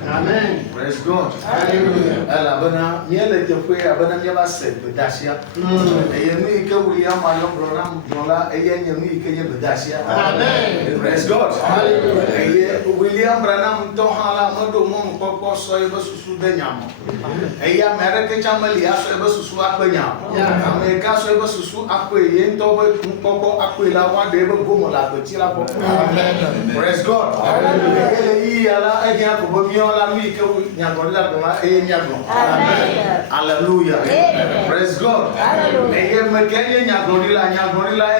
Amen. Praise God. Hallelujah. Alabana, yele te fue abana nyaba se bedasia. Eyemi ke William Mayon Branham Nola eyemi ke ye bedasia. Amen. Praise God. Hallelujah. Eye William Branham to hala modo mo kokko so ye besusu de nyamo. Eya mereke chamali aso ye besusu akpenya. Amerika so ye besusu akwe ye nto be kokko akwe la wa de be gomo la pe tira ko. Amen. Praise God. Hallelujah. Ele yi ala egia ko bo mi ola mi ke nyagorila ko Amen. Hallelujah. Amen. Praise God. Hallelujah. Eye mekeye nyagorila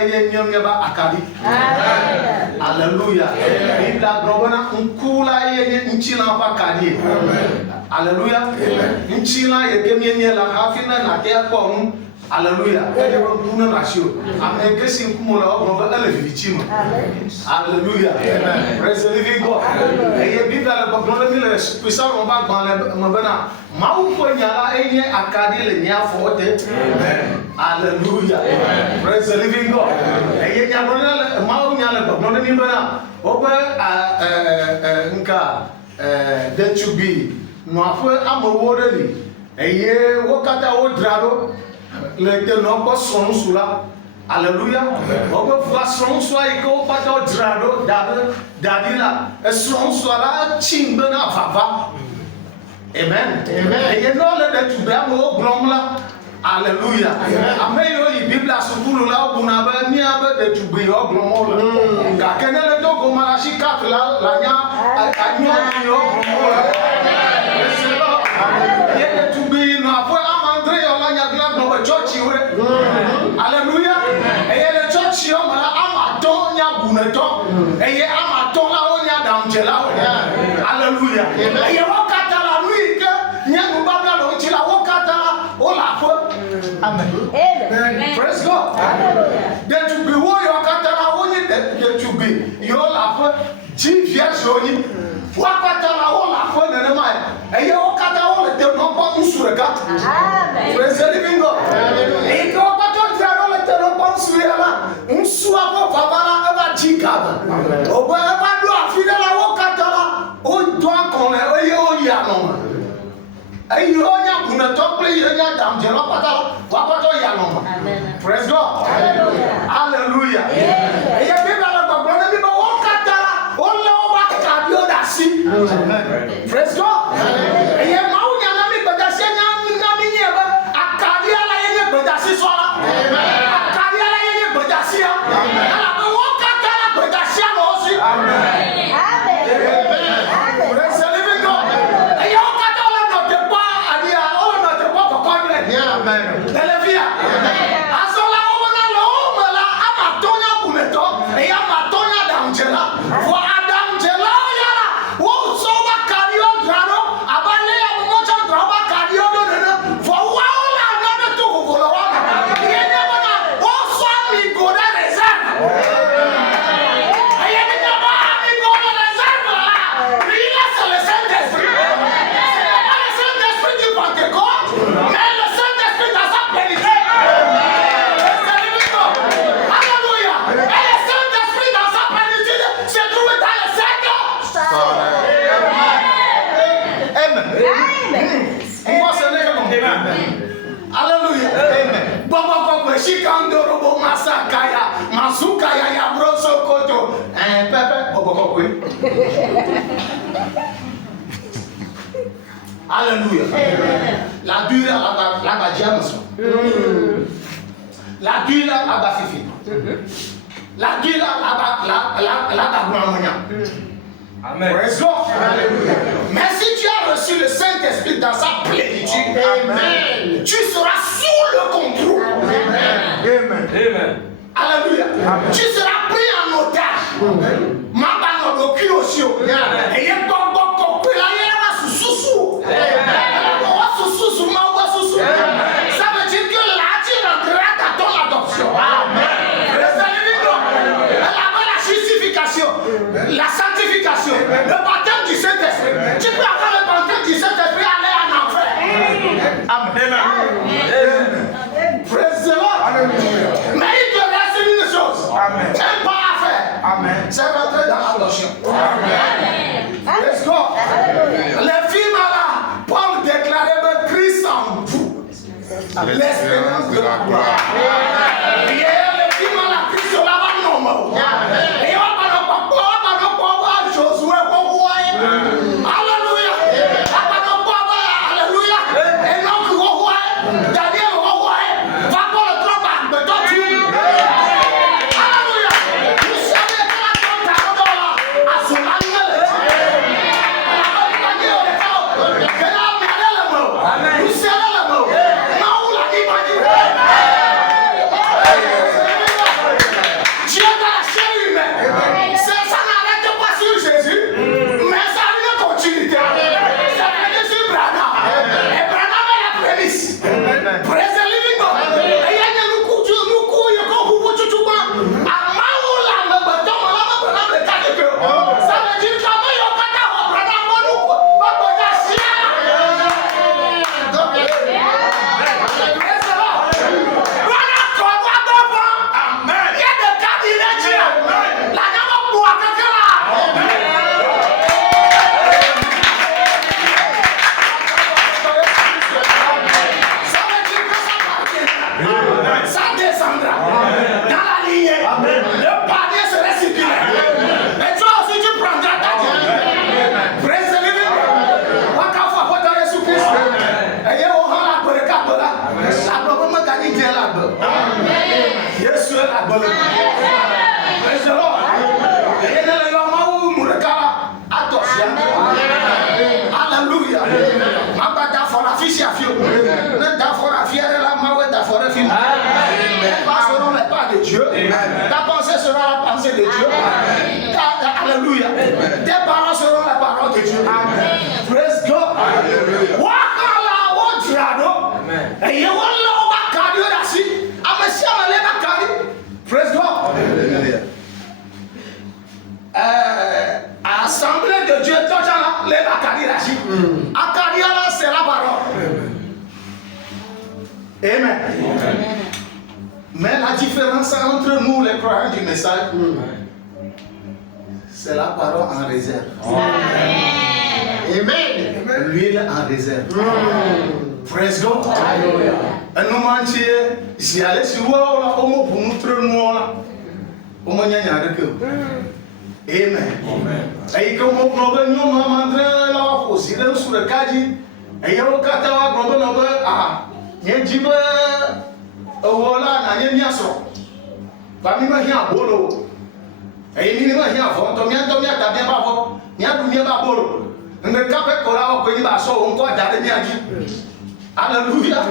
eye nyomyeba akadi. Amen. Hallelujah. Bibla grobana nkula eye nchila pa kadi. Amen. Hallelujah. Amen. Nchila ye kemyenye la hafina na ke akon. Hallelujah. Eye wona rasio. Ameke sinkumola obo ele vichima. Hallelujah. Amen. Praise the living God. Eye bibla le gbogbo mi le pisa mo ba gban le mo bena mau ko nyala eye akadi le nya forte. Amen. Hallelujah. Amen. Praise the living God. Eye nyabona mau nyala gbogbo mi bena obo nka that to be no afo amowodeli eye wokata wodrado le te no ko son sula. Hallelujah. Obo fa son so ai ko pata odrado dadila son so la chimbe na vava. Amen. Amen. Eye no le de tu bra mo gromla. Hallelujah. Ameyo yi bibla sukulu la obuna ba mi aba de tu be oglomo la. Ka kenele to go mara shi kat la nya anyo yo oglomo la. Ye de tu be no apo amandre yo la nya gla no church we. Hallelujah. Eye le church yo mara amaton nya buneto. Eye amaton la o nya damjela we. Hallelujah. Eye wakata la lui ke nya ngubabla lo chila wakata la o la fo. Amen. Amen. Praise God. Hallelujah. There to be what you are only there to be your life. Jesus only. Wakatala all la fo na mai. E yo kata all the no pa usureka. Amen. Praise the living God. Hallelujah. E ko pato zero le te no pa usurela. Unsua ko babala eba jikaba. Obo eba do afide la wakatala o do akon e yo ya no. Ayo nya kuna tople nya damjelo patalo wapato ya no. Amen. Praise God. Hallelujah. Hallelujah. Yeah. Eye bibla la gbogbo ni ba wakatala o le o ba ka bi o da si. Amen. Praise God. Hallelujah. Eye ma o nya na mi gbada se nya na mi nye ba akadi ala ye nye gbada si so la. Amen. Akadi ala ye nye gbada si ya. Amen. Ala ba wakatala gbada si ya no si. Amen. Alléluia. La dure la bajiamaso. La dure la bafifi. La dure la bagramanya. Amen. Praise God. Alléluia. Mais si tu as reçu le Saint-Esprit dans sa plénitude, amen, tu seras sous le contrôle. Amen. Amen. Amen. Alléluia. Tu seras pris en otage. Amen. Mabano do kiosio. Et il ça veut dire que là tu rentreras dans ton adoption. Amen. La justification, la sanctification, le baptême du Saint-Esprit. Tu peux avoir le baptême du Saint-Esprit aller en enfer. Amen. Praise the Lord. Mais il te reste une chose. Amen. Un pas à faire. Amen. C'est rentré dans l'adoption. Let's go. Les films là, Paul déclarait que Christ en vous. L'espérance de la gloire. Et les films là, Christ là, va non. Et on va pas Josué, alléluia. Alléluia. Et non, Daniel, va pour le trône, mais toi tu. Alléluia. Vous savez que la grande parole là, à son manuel. Vous savez le mot. Non, on l'a dit, Dieu t'a lâché humain. Ça n'arrête pas sur Jésus, mais ça a une continuité. Ça veut dire sur Branham. Et Branham est la prémisse. Praise the living God. Et il y a nous coups, il y a qu'on vous tout tout bas. À Maoula, le bâton, on a Branham le cas de cœur. Ça veut dire que moi, il y a pas de Branham, moi, nous, pas de chien. Ça descendra dans la lignée. Le panier sera circulaire. Et toi aussi tu prendras ta vie. Praise the living God. Wakafa pota Yesu Christ. Et on a la précape là. La probable gagner bien là. Yesu est la bonne. Praise the Lord. Et le lama ou murekala attention. Alléluia. Ma bata fora fiche à fio. Ne ta fora fière la mawe ta fora fio. Tes pas seront les pas de Dieu. Ta pensée sera la pensée de Dieu. Alléluia. Tes paroles seront les paroles de Dieu. Praise God. Wakala wodiado. Et yewala wakadio dasi. Amesia mele bakari. Praise God. Assemblée de Dieu, tout ça là, les bakari dasi. Akari là, c'est la parole. Amen. Mais la différence entre nous, les croyants du message, c'est la parole en réserve. Amen. L'huile en réserve. Praise God. Un homme entier, j'y allais sur l'eau, là, pour nous trouver nous là. Au moins, il y a un recul. Amen. Et comme on peut nous montrer là, aussi, là, sur le cadre, et il y a un cadre, il y a un petit peu. Voilà, na nye miaso. Ba mi ma hia bolo. E ni ma hia fo, to mi ta bien ba fo. Ni adu mi ba bolo. Nde ka pe ko la ko ni ba so on ko da de mi aji. Hallelujah.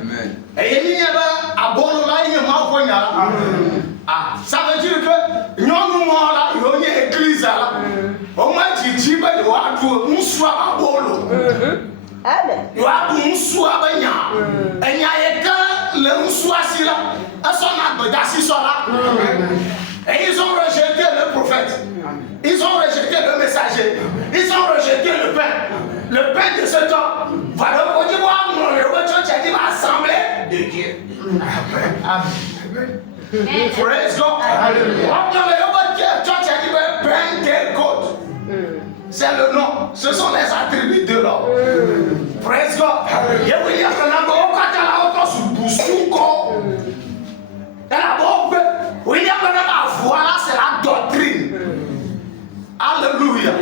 Amen. E ni ba abolo la ni ma fo nya. Ah, ça veut dire que nyonu mo la yo ni église la. O ma ji ba yo adu nso abolo. Amen. Yo adu nso abanya. Enya ye ka le Moussouassi là, à son abdassi sont là. Et ils ont rejeté le prophète. Ils ont rejeté le messager. Ils ont rejeté le pain. Le pain de ce temps. Voilà pourquoi tu vois, le church a dit l'assemblée de Dieu. Amen. Praise God. Le church a dit Pentecôte. C'est le nom. Ce sont les attributs de l'homme. Praise God. Voilà, c'est la doctrine. Alléluia.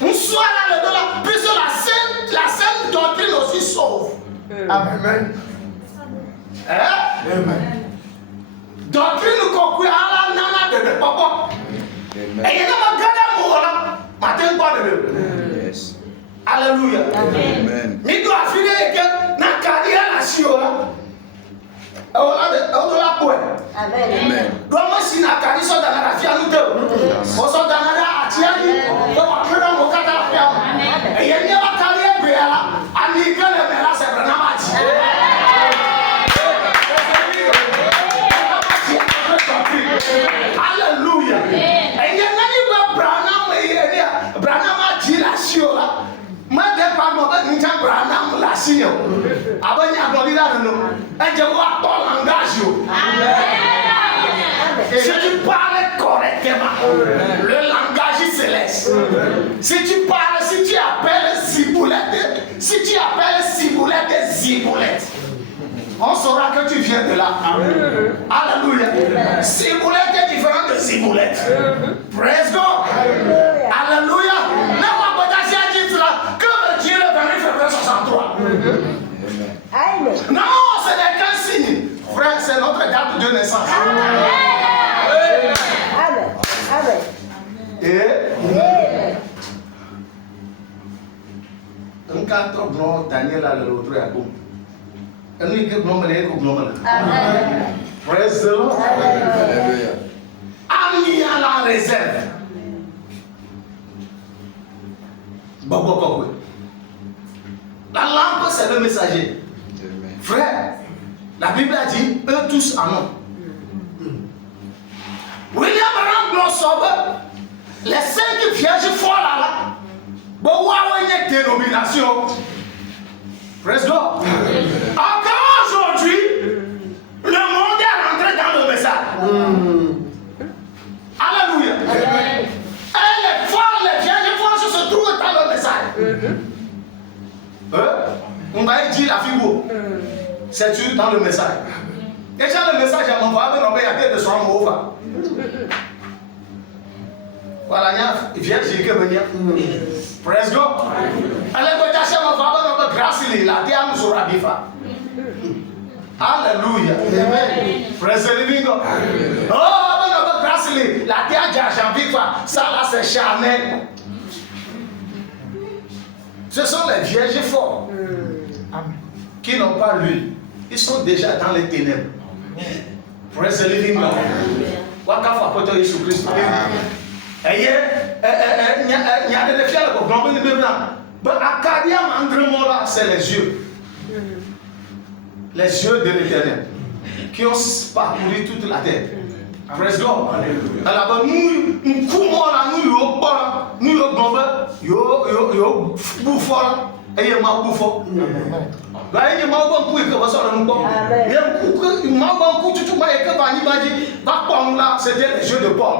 On soit là le dollar, puisque la sainte doctrine aussi sauve. Amen. Amen. Doctrine qu'on a la nana de papa. Et il y a un gars matin pas de yes. Alléluia. Amen. Mi doit finir que na carrière la chiola. On la Amen. Domo si na carrière so dans la fia nous deux. On so dans la atiani. On va prendre mon kata la fia. Et il y a une carrière béala. Ani que le béla c'est vraiment mati. Alléluia. Et il y a Branham a dit la chiola. Mais des parents, ils ont Branham la chiola. Avant, il y a un là de nous. Et je vois ton langage. Si tu parles correct. correctement le langage céleste. Si tu parles, si tu appelles Ziboulette, Ziboulette, on saura que tu viens de là. Alléluia. Ziboulette est différent de Ziboulette. Praise God. Alléluia. Que veut dire le 28 février 63? Non, ce n'est qu'un signe. Frère, c'est notre date de naissance. Et un quatre blanc, Daniel a le retour à boum. Un unique blanc, mais il Praise the Lord. Ami à la réserve. La lampe, c'est le messager. Frère, la Bible a dit, eux tous en ont. William Abraham sauve les 5 vierges folles là. Bon, une dénomination. Praise God. Encore aujourd'hui, le monde est rentré dans le message. Alléluia. Et les folles, les vierges folles se trouvent dans le message. On va dire la figure. C'est-tu dans le message? Déjà le message à mon frère, il y a des de son mot. Voilà, il vient de dire que venir. Praise God. Allez, vous tâchez mon frère, notre grâce, il a dit à nous sur la bifa. Alléluia. Praise the living God. Oh, notre grâce, il a dit à Jean bifa. Ça là, c'est charnel. Ce sont les vierges forts qui n'ont pas l'huile. Ils sont déjà dans les ténèbres. Praise the living God. Wakafu apoto Yesu Christ. Il y a des fiers pour gomber le bébé. Mais Akadia Mandremola, c'est les yeux. Les yeux de l'Éternel qui ont parcouru toute la terre. Praise God. Alors, nous, et il m'a bouffé. Là, il m'a bouffé que vous sortez nous bon. Il m'a bouffé tout le monde et que Vani m'a dit, va prendre là, c'était les jeux de Paul.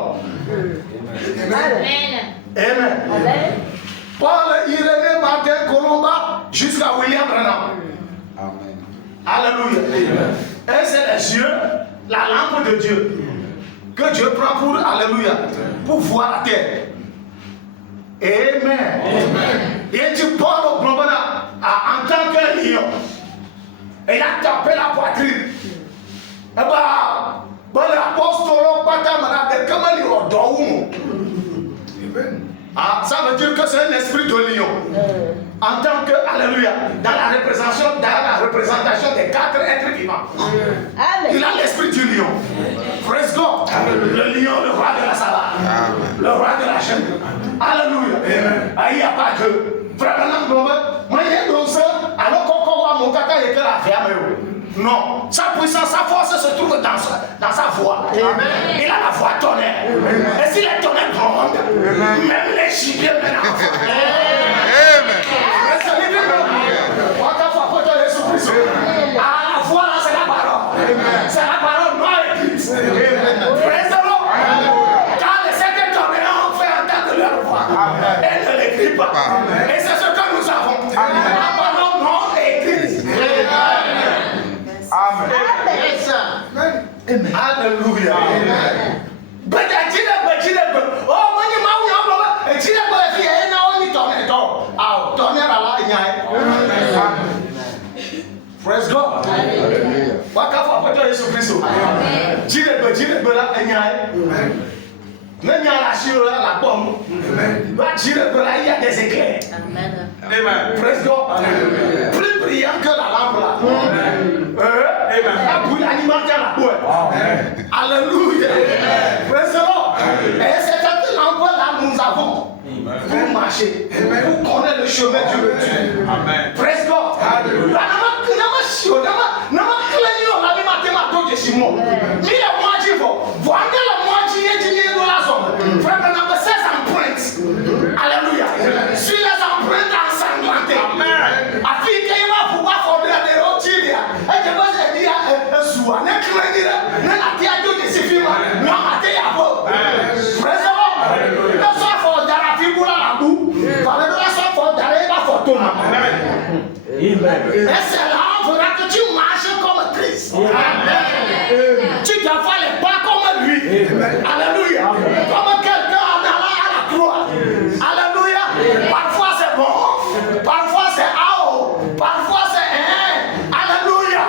Amen. Paul, Irénée, Martin, Colomba, jusqu'à William Branham. Amen. Alléluia. Et c'est les yeux, la lampe de Dieu, que Dieu prend pour, alléluia, pour voir la terre. Amen. Et tu parles au Global en tant que lion. Et il a tapé la poitrine. Et l'apôtre, ça veut dire que c'est un esprit de lion. En tant que, alléluia, dans la représentation des 4 êtres vivants. Il a l'esprit du lion. Praise God. Le lion, le roi de la savane. Le roi de la chaîne. Alléluia. Il n'y a pas que. Vraiment, moi, il y a donc ça. Alors qu'on voit mon caca et que la ferme. Non. Sa puissance, sa force se trouve dans sa voix. Amen. Il a la voix tonnerre. Et si les tonnerres grondent, même les gibiers maintenant. Amen. La voix là, c'est la parole. C'est la parole noire écrite. Praise the Lord. Quand les 5 tonnerres ont fait entendre leur voix, elles ne l'écrivent pas. Et c'est ce que nous avons. La parole noire écrite. Amen. Alléluia. Praise God. Hallelujah. Wakafu apoto Yesu Kristo. Jire la enyae. Nenya la shiro la bombe. Ba jire la il y a des éclairs. Amen. Amen. Praise God. Hallelujah. Plus brillant que la lampe là. Amen. La boule alimentaire la boue. Alléluia. Praise God. Et cette lampe là nous avons pour marcher, pour connaître le chemin du retour. Amen. Praise God. Hallelujah. Alléluia. Suis les empreintes ensanglantées. Afin qu'il va pouvoir former des routiers. Et je vais dire, Et c'est là on verra que tu marches comme Christ. Tu dois faire les pas comme lui. Alléluia. Comme quelqu'un en allant à la croix. Alléluia. Parfois c'est bon, parfois c'est AO, parfois c'est alléluia.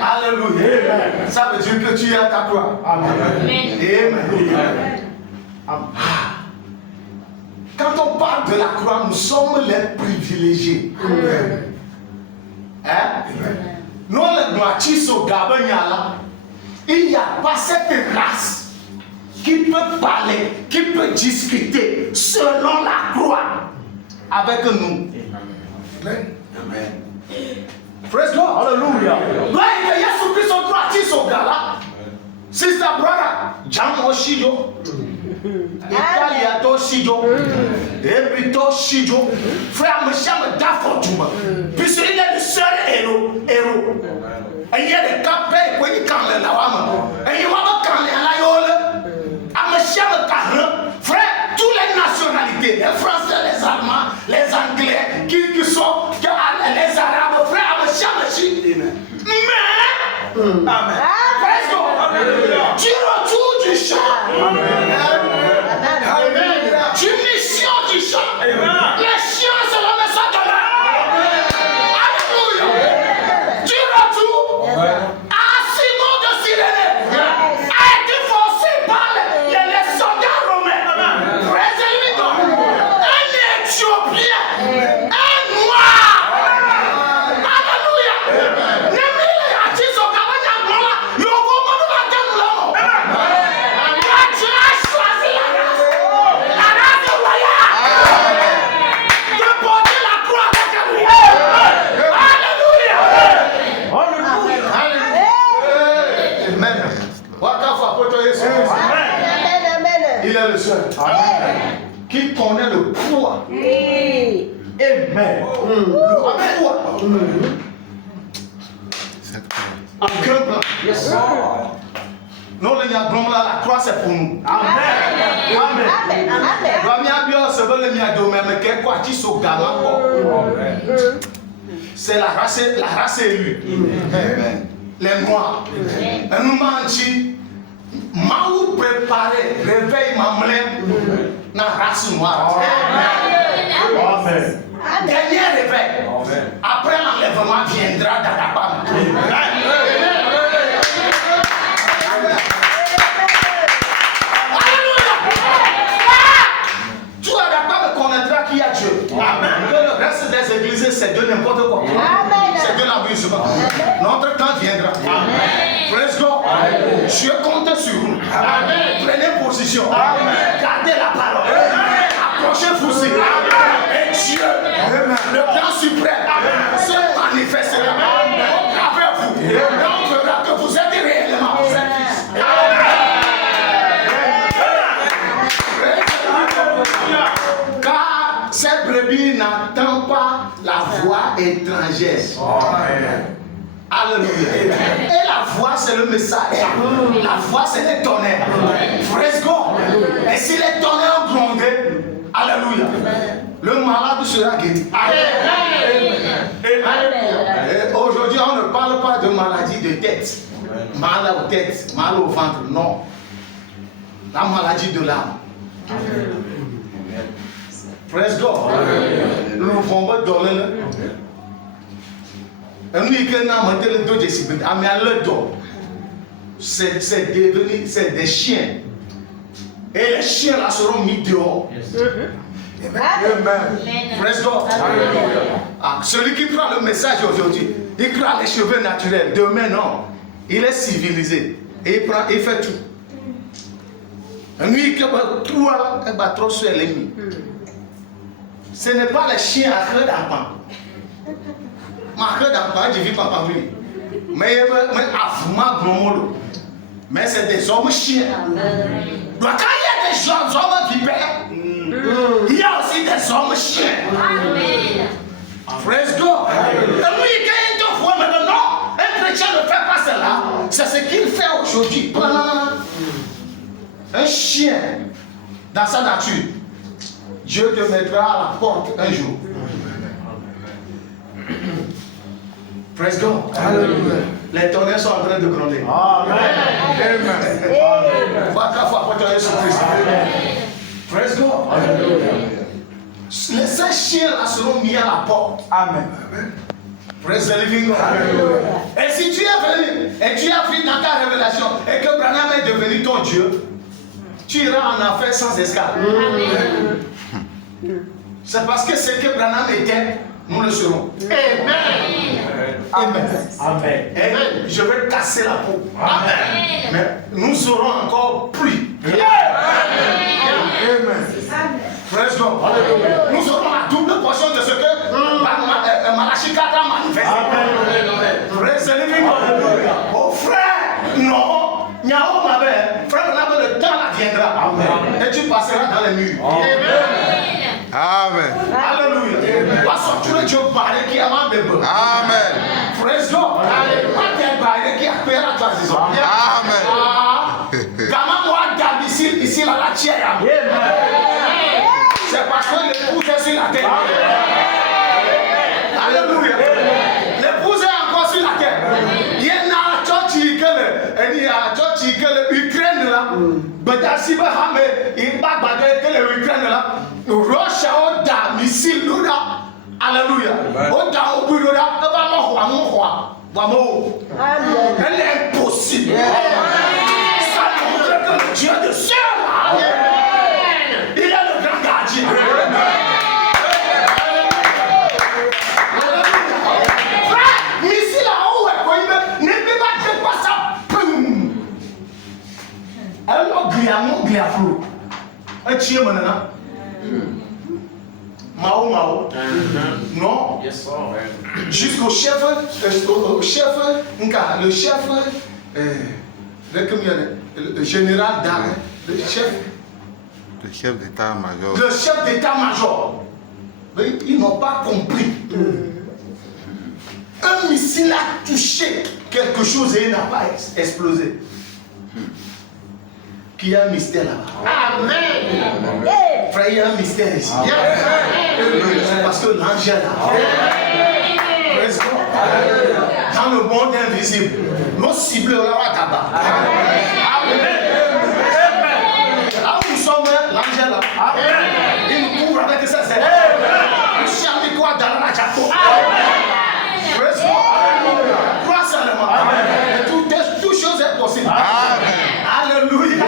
Alléluia. Ça veut dire que tu es à ta croix. Amen. Amen. Quand on parle de la croix, nous sommes les privilégiés. Hein? Nous, les noirs, au Gabanyala, il n'y a pas cette race qui peut parler, qui peut discuter selon la croix avec nous. Amen. Praise God. Hallelujah. Like Yesu Kristo practice of Gala. Sister brother, Jamo Shijo. Italia to Shijo. Every to Shijo. Frère Michel Dafotuma. Puisque il est le seul héros. Et il y a des capés quand il camle la wama. Et il va camler la yole. A Michel Carre. Frère, toutes les nationalités, les Français, les Allemands, les Anglais, qui sont les Arabes, frère, mais, amen. Praise God. Tu retournes du champ. Tu mission du champ. Les chiens, c'est le message de l'heure. Alléluia. Tu retournes à Simon de Cyrène. A été forcé par les soldats romains. Praise God. Un Éthiopien. Un noir. Il est le seul qui connaît le poids. Amen. Le poids. En grand plan. Non, le niablon là, la croix c'est pour nous. Amen. C'est la race élue. Les noirs. Et nous mangeons. Maou préparé, réveil mamlin dans la race noire. Amen. Dernier réveil. Après l'enlèvement viendra Dadabam. Tu Dadabam connaîtra qu'il y a Dieu. Que le reste des églises c'est de n'importe quoi. C'est de l'abusement. Notre temps viendra. Praise God. Je compte sur vous. Prenez position. Gardez la parole. Approchez-vous. Et Dieu, le plan suprême, se manifestera avec vous. Et on verra que vous êtes réellement vos fils. Car cette brebis n'entend pas la voix étrangère. Alléluia. Et la voix, c'est le message. La voix, c'est les tonnerres. Praise God. Et si les tonnerres ont grondé, alléluia, le malade sera guéri. Aujourd'hui, on ne parle pas de maladie de tête. Mal aux têtes, mal au ventre. Non. La maladie de l'âme. Praise God. Nous ne pouvons pas dormir. C'est devenu, c'est des chiens. Et les chiens là seront mis dehors. Amen. Praise God. Ah, celui qui prend le message aujourd'hui, il prend les cheveux naturels. Demain, non. Il est civilisé. Et il fait tout. Lui qui va trop sur l'ennemi. Ce n'est pas les chiens à cœur d'enfant. Ma cœur d'enfant, je vis pas par lui. Mais à fuma gromolo. Mais c'est des hommes chiens. Donc quand il y a des hommes vipères, il y a aussi des hommes chiens. Praise God. Et lui, quand il te voit maintenant, un chrétien ne fait pas cela. C'est ce qu'il fait aujourd'hui. Un chien, dans sa nature, Dieu te mettra à la porte un jour. Praise God. Les tonnerres sont en train de gronder. Amen. Praise God. Les 5 chiens là seront mis à la porte. Amen. Praise the living God. Et si tu es venu et tu as vu dans ta révélation et que Branham est devenu ton Dieu, tu iras en enfer sans escale. C'est parce que ce que Branham était, nous le serons. Amen. Amen. Amen. Amen. Je vais casser la peau. Amen. Mais nous serons encore plus. Amen. Praise God. Nous aurons la double portion de ce que Malachi 4 a manifesté. Praise the living God. Oh frère, non. Nyao ma belle. Frère, le temps là viendra. Et tu passeras dans les murs. Amen. Alléluia. Parce que tu es Dieu barré qui a mal de bœuf. Amen. Praise God. Pas tel barré qui a peur à toi. Amen. Comment moi d'habiter ici là la tienne. C'est parce que l'épouse est sur la terre. Alléluia. L'épouse est encore sur la terre. Il y a un church que l'Ukraine là. Si vous avez une bague que l'Ukraine là. Russia oda missile là. Alléluia. Oda au bureau là. Elle est impossible. Ça montre que le Dieu de ciel. Il est le grand gardien. Frère, ici là-haut, ne peut pas ça. Alors, gliaflou. Un tient maintenant. Mao. Non. Jusqu'au chef, le chef, le général d'armée, le chef d'état-major. Le chef d'état-major. Ils n'ont pas compris. Un missile a touché quelque chose et il n'a pas explosé. Qu'il y a un mystère là-bas. Amen. Frère, il y a un mystère ici. C'est parce que l'ange est là. Praise God. Dans le monde invisible, nous ciblons là là-bas. Amen. Là où nous sommes, l'ange est là. Il nous couvre avec ses ailes. Le chien de quoi dans la jaco. Praise God. Crois seulement. Et toute chose est possible. Alléluia.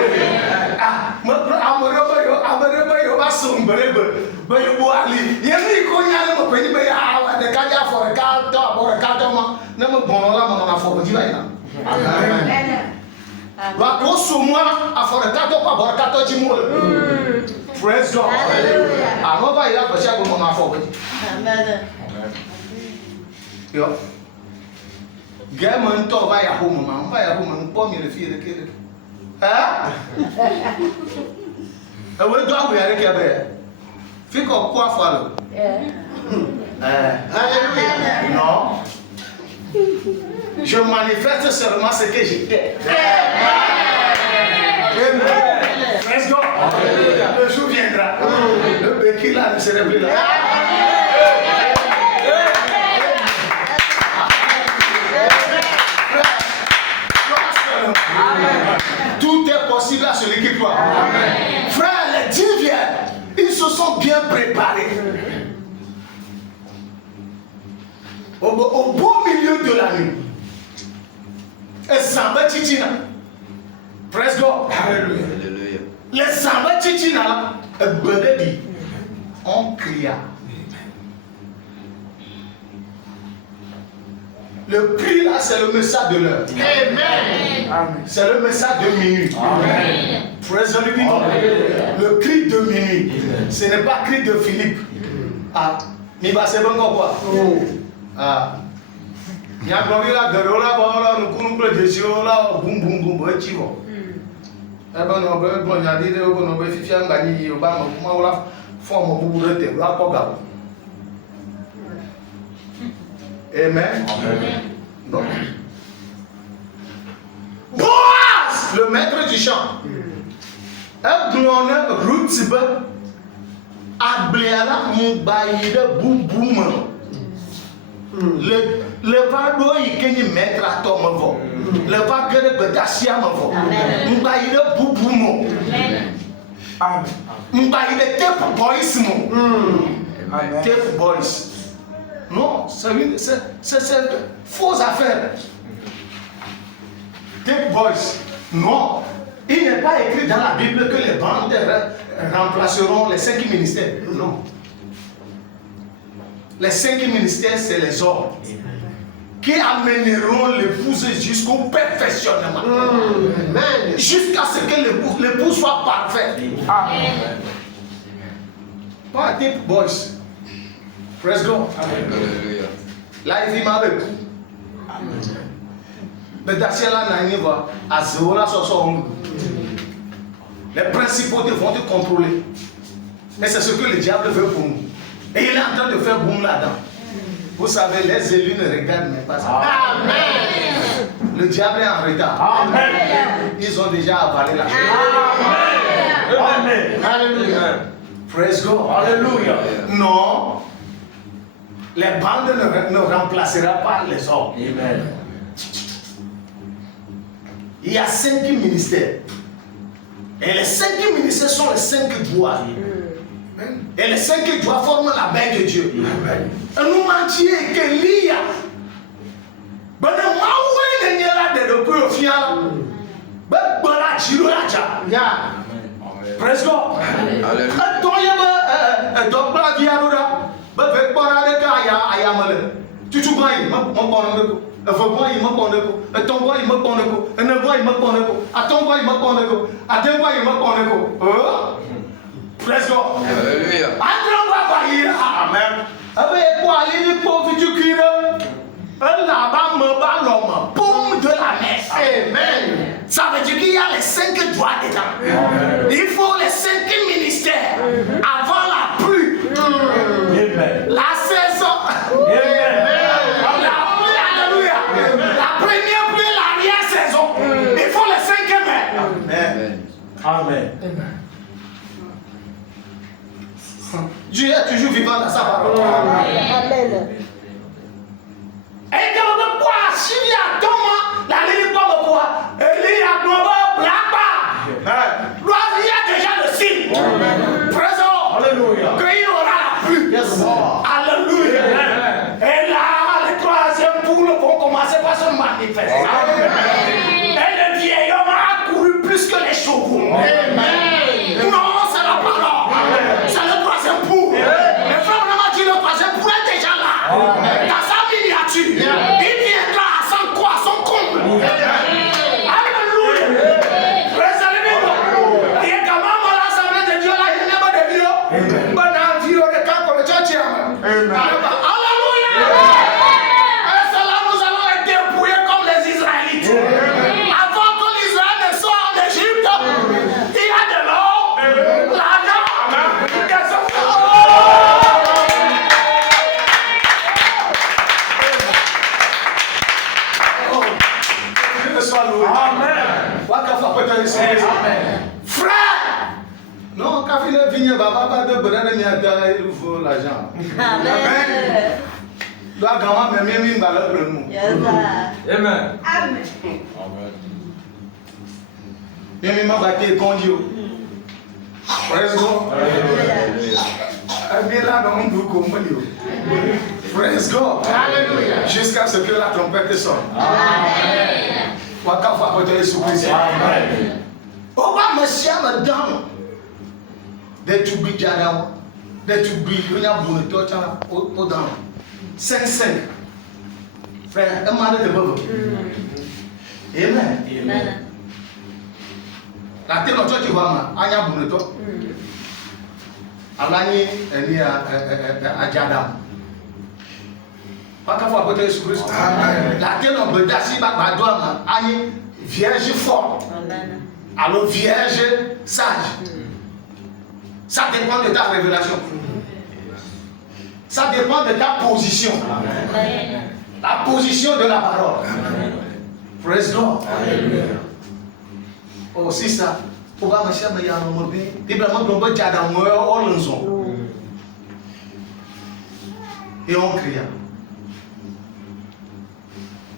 Praise God. Non. Je manifeste seulement ce que j'étais. Praise God. Le jour viendra. Le béquille là ne serait plus là. Tout est possible à celui qui croit. Frère, les 10 viennent. Ils se sont bien préparés. Au beau milieu de la nuit. Et Samba Titina. Praise God. Alléluia. Les Samba Titina, on cria. Le cri là, c'est le message de l'heure. Amen. C'est le message de minuit. Amen. Praise the living God. Le cri de minuit. Ce n'est pas le cri de Philippe. Ah, mais bah c'est bon quoi. Ah. Il y a gloire là, de là, nous coulons plus de Dieu là, boum, boum, boum, boum, tu vois. Eh ben, non, ben, bon, il y a des gens qui ont fait fier, gagné, il y a pas, moi, on l'a forme pour le thème, là, pas grave. Amen. Non. Boaz, le maître du chant. Un glonne routibe, abléala mon bailli de bouboum. Le va d'eau, il gagne maître à ton mot. Le va que de Bedacia mot. Mon bailli de bouboum. Mon bailli de tape boys. Tape boys. Non, c'est fausse affaire. Tape boys. Non. Il n'est pas écrit dans la Bible que les bandes remplaceront les 5 ministères. Non. Les 5 ministères, c'est les hommes qui amèneront l'épouse jusqu'au perfectionnement. Jusqu'à ce que l'épouse soit parfaite. Amen. Pas type boys. Praise God. Hallelujah. Là, il m'a avec. Mais d'ailleurs, là, à zéro, là, les principautés vont te contrôler. Et c'est ce que le diable veut pour nous. Et il est en train de faire boum là-dedans. Vous savez, les élus ne regardent même pas ça. Amen. Le diable est en retard. Amen. Ils ont déjà avalé la chose. Amen. Amen. Alléluia. Praise God. Alléluia. Non. Les bandes ne remplaceront pas les hommes. Amen. Il y a 5 ministères. Et les 5 ministères sont les 5 doigts. Et les 5 doigts forment la main de Dieu. Et nous mentions que l'IA. Ben, moi, il y a des deux fiers. Ben, voilà, Giro Raja. Presque. Quand il y a un docteur qui a dit, ben, avec Borade Kaya, tu te vois, il m'a pas un fois il m'a pas un ton il m'a pas un neuf il m'a pas à ton il m'a pas à deux il m'a pas Praise God. Alléluia. Amen. Avec quoi il est pauvre du cul là-bas me bat l'homme boum de la messe. Amen. Ça veut dire qu'il y a les 5 doigts dedans. Il faut les 5 ministères avant la pluie. Amen. La saison. Amen. Amen. Dieu est toujours vivant dans sa parole. Amen. Et quand on quoi, s'il y a Thomas, la ligne comme quoi, il y a Globo, Blacba. Il y a déjà le signe. Présent. Alléluia. Qu'il y aura la pluie. Alléluia. Et là, les 3e poules vont commencer par se manifester. Et le vieil homme a couru plus que les chevaux. Non, c'est la parole. C'est le 3e pouls. Le frère m'a dit le 3e pouls est déjà là. Dans sa miniature. Il viendra à son quoi, à son comble. Alléluia. Préservez-nous. Et quand même, à l'assemblée de Dieu, là, il n'y a pas de Dieu. Bonne envie, on est quand on est church. Alléluia. Et c'est là nous allons être dépouillés comme les Israélites. Avant que l'Israël ne soit en Égypte, il y a de l'eau, l'argent, des Amen. Frère! Non, quand il est venu, papa de Bénin, il faut l'argent. Amen. Doit grand même une valeur pour nous. Amen. Amen. Même m'a battu conduit. Praise God. Alléluia. Là dans mon beaucoup Praise God. Alléluia. Jusqu'à ce que la trompette sonne. Amen. Waka fa ko Jésus Christ. Amen. Oba Messiah madame. De tu bi jana. De tu bi nya bu to cha o dan. 5 frère, un mal de bobo. Amen. Amen. La tête de tu vas ma anya bu to. Alani eni a jada. Pas qu'à fois côté Jésus-Christ. La terre on peut d'assis par doigt, ani vierge forte. Alors vierge sage. Ça dépend de ta révélation. Ça dépend de ta position. La position de la parole. Praise God. Aussi ça. Pour voir ma chère, mais il y a un moment donné. Et bien, moi, on peut dire dans moi, on l'entend. Et on crie.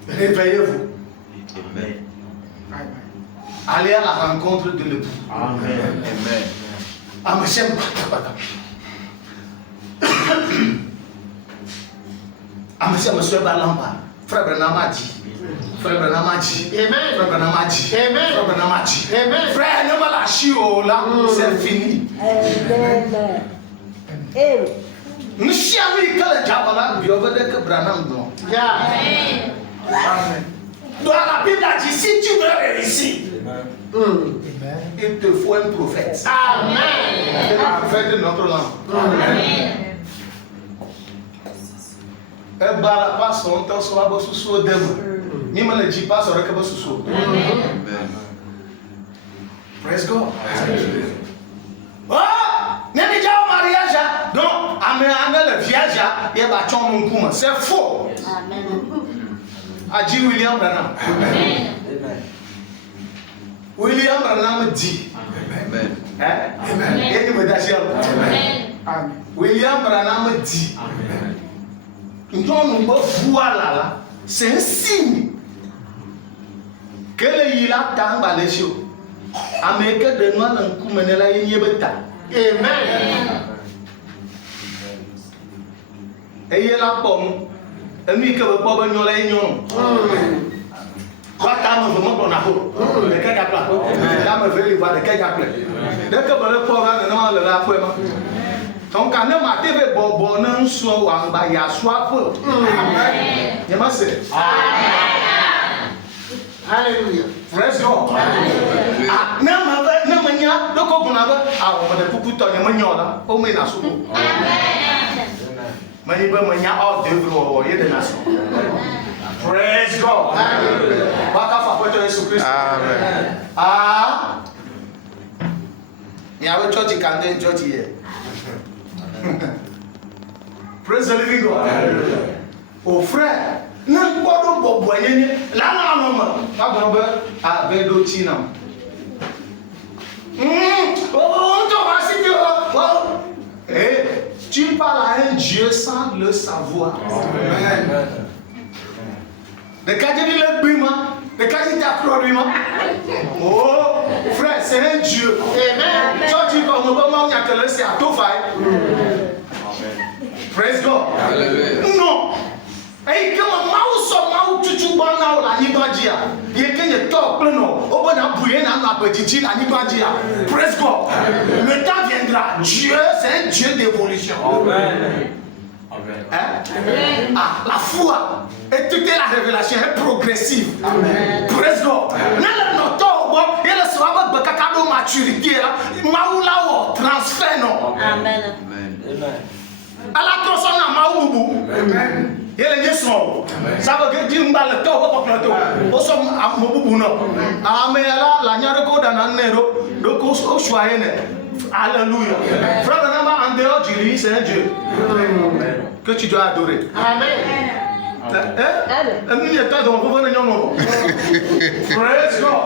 Réveillez-vous. Allez à la rencontre de l'époux. Amen. Ah, ma chère, ah, monsieur, monsieur Balamba, frère Branham a dit. Frère Branham a dit. Amen. Frère Branham a dit. Amen. Frère Branham a dit. Amen. Frère, ne me lâchez pas là, c'est fini. Amen. Nous sommes que le diable là, il veut dire que Branham non. Amen. Amen. Donc la Bible a dit, si tu veux réussir, il te faut un prophète. Amen. Un prophète de notre langue. Amen. Un bala pas son temps sur la bosse sous le dème. Ni me le dis pas sur le cabot sous. Praise God. Oh, n'est déjà au mariage. Donc, amener le vierge, il va tuer mon coup. C'est faux. Amen. A dit William Branham. William Branham dit. Amen. Et il me dit William Branham dit. Donc, voilà, c'est un signe que le Yila Tamba les choses. Américain de nous, on a la Yébeta. Amen. Et il y a la pomme. Et lui, que vous pouvez nous la union. Quoi, t'as me vraiment qu'on a fait. Le cas d'appel. T'as me fait voir le cas d'appel. Dès que vous le pouvez, nous le la pomme. Donc, quand on a été bon, on soit en bas, il y a soit peu. Amen. Il m'a dit. Alléluia. Praise God. Ah, non, mais il y a donc on a ah, on va beaucoup de temps, il y a là, au moins na soupe. Amen. Mais il y a hors d'œuvre, il y a des nations. Praise God. Alléluia. Baka fa pour Jésus Christ. Amen. Ah. Il y a un church qui a church hier. Praise the living God. Oh frère, n'importe quoi pour boire, là non, pas bon avec d'autres china. On te va si tu eh, tu parles à un Dieu sans le savoir. Amen. De quand tu dis le bima, de quand tu t'applaudis, oh frère, c'est un Dieu. Amen. Tu dis comme on va que le c'est à tout faire. Praise God. Non. Et comme Mao tu bana la nibadia. Il est que top pleno. Au bon appuyer dans la petite la nibadia. Praise God. Le temps viendra. Dieu, c'est un Dieu d'évolution. Amen. Hein? Ah, la foi et toute la révélation est progressive. Amen. Praise God. Il y a le soir de cadeau maturité là. Maoula transfert non. Amen. À la tronçonne à Maoubou. Amen. Il y a les sons. Ça veut dire que le temps va pas plateau. Au somme à Maoubou non. Amen. Là, la nyareko dans un nero. Donc au choix alléluia. Frère Nama en dehors du lit, c'est un Dieu que tu dois adorer. Amen. Praise God.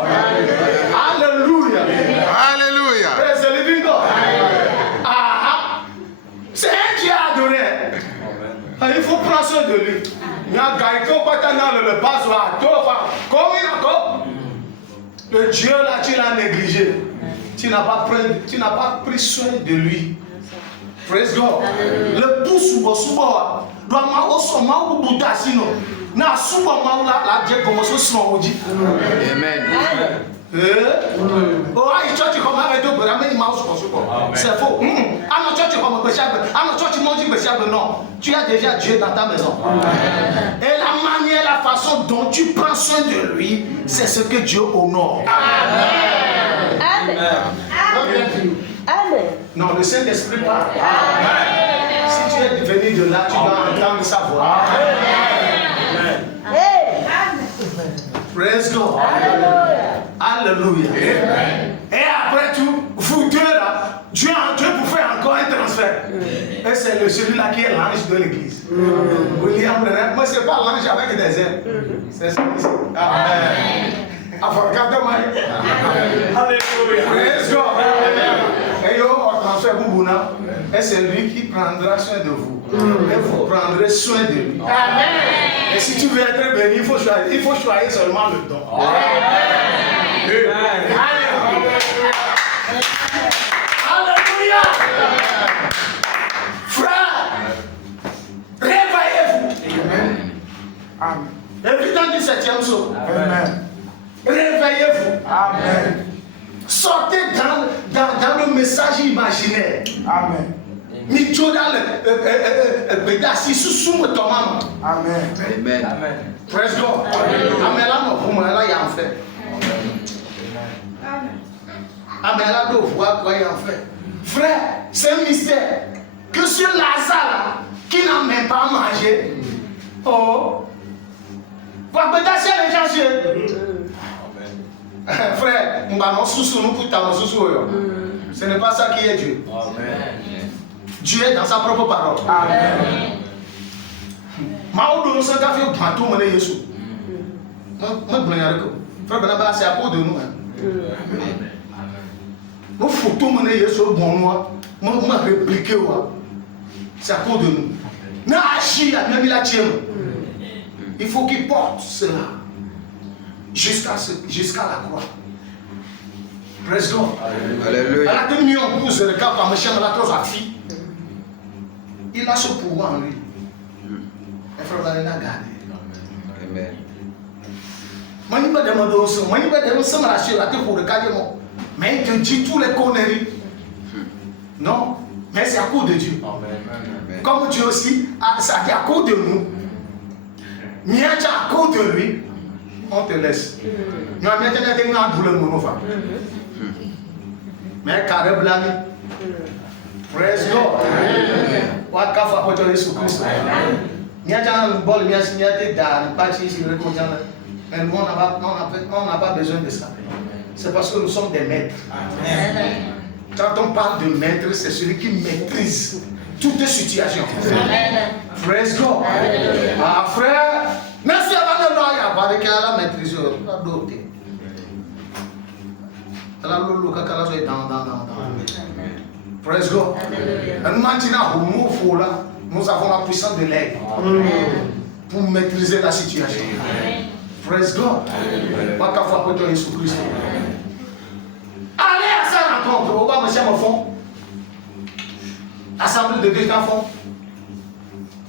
Alléluia. Alléluia. Praise the living God. C'est un Dieu adoré. Il faut prendre soin de lui. Il y a quelqu'un qui le passe là. Le Dieu là, tu l'as négligé. Tu n'as pas pris soin de lui. Praise God. Le pouce doit m'avoir bouta sinon. Na suba maula la Dieu commence à se maudire. Amen. Oh, il church comme avec deux bras, mais il m'a c'est faux. Ah non, church comme Béchab. Ah non, church mange Béchab. Non, tu as déjà Dieu dans ta maison. Et la manière, la façon dont tu prends soin de lui, c'est ce que Dieu honore. Amen. Amen. Amen. Non, le Saint-Esprit parle. Si tu es venu de là, tu dois entendre sa voix. God. Alléluia. Alléluia. Et après tout, vous deux là, Dieu vous fait encore un transfert. Et c'est celui-là qui est l'ange de l'église. William Branham, moi c'est pas l'ange avec des ailes. C'est celui-ci. Amen. Alléluia. Praise God. Et yo, on transfère Boubouna. Et c'est lui qui prendra soin de vous. Et vous prendrez soin de lui. Amen. Et si tu veux être béni, il faut choisir seulement le don. Amen. Alléluia. Frère, réveillez-vous. Amen. Évident du 7e saut. Amen. Réveillez-vous. Amen. Sortez dans le message imaginaire. Amen. Amen. Amen. Praise God. Amen. Frère, c'est un mystère que ce Lazare là, qui n'a même pas mangé, oh, les gens. Frère, ce n'est pas ça qui est Dieu. Amen. Dieu est dans sa propre parole. Amen. C'est à cause de nous. Nous photos c'est à cause de nous. Il faut qu'il porte cela jusqu'à la croix. Praise God. Alléluia. Il a ce pouvoir en lui. Amen. Mais il te dit tous les conneries. Non, mais c'est à cause de Dieu. Amen. Comme Dieu aussi, ça dit à cause de nous. Mais à cause de lui, on te laisse. Nous avons maintenant un boulot. Mais carré blâmé. Praise God. Wakafa pour Jésus Christ. Nous avons un bol, nous avons mais nous, on n'a pas besoin de ça. C'est parce que nous sommes des maîtres. Amen. Quand on parle de maître, c'est celui qui maîtrise toutes les situations. Amen. Praise God. Ah, frère, merci à la loi, parce qu'elle a maîtrisé. Elle a doté. Elle a l'eau dans. Praise God. Nous avons la puissance de l'aigle pour maîtriser la situation. Amen. Praise God. Allez à sa rencontre. Au bas, monsieur Mofon. Assemblée de deux enfants.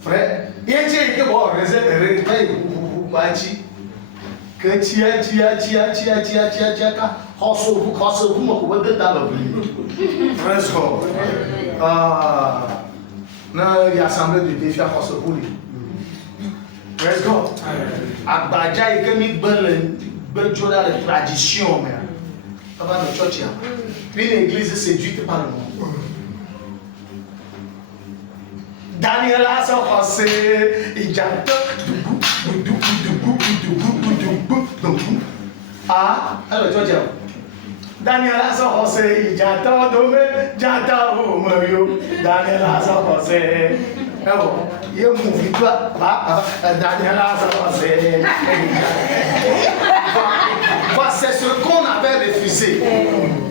Frère, il y a des gens qui réservé que Praise God. Il y a assemblée de défis à Praise God. Abadja et que mi belle la tradition mais ça va de church une église séduite par le monde. Daniel a son français, il jante ah alors church Daniel a son français, il jante au Mario. Daniel a son français. Il est mauvais toi, Daniel a avancé. C'est ce qu'on avait refusé.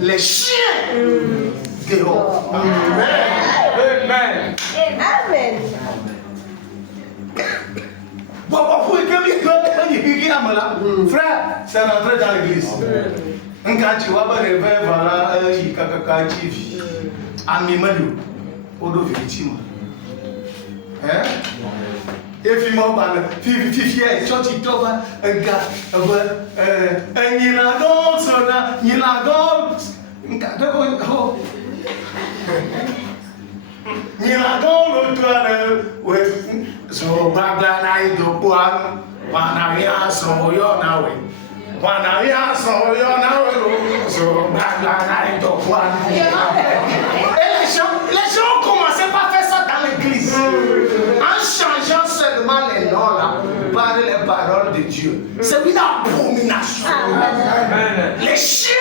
Les chiens dehors. Amen. Amen. Frère, c'est rentré dans l'église. Quand tu vas réveiller, voilà, il y a hein? Et puis moi, fifi, quand tu trouves un gars, il a les gens commençaient pas à faire ça dans l'église. En changeant seulement les noms là, préparer les paroles de Dieu. C'est une abomination. Les chiens.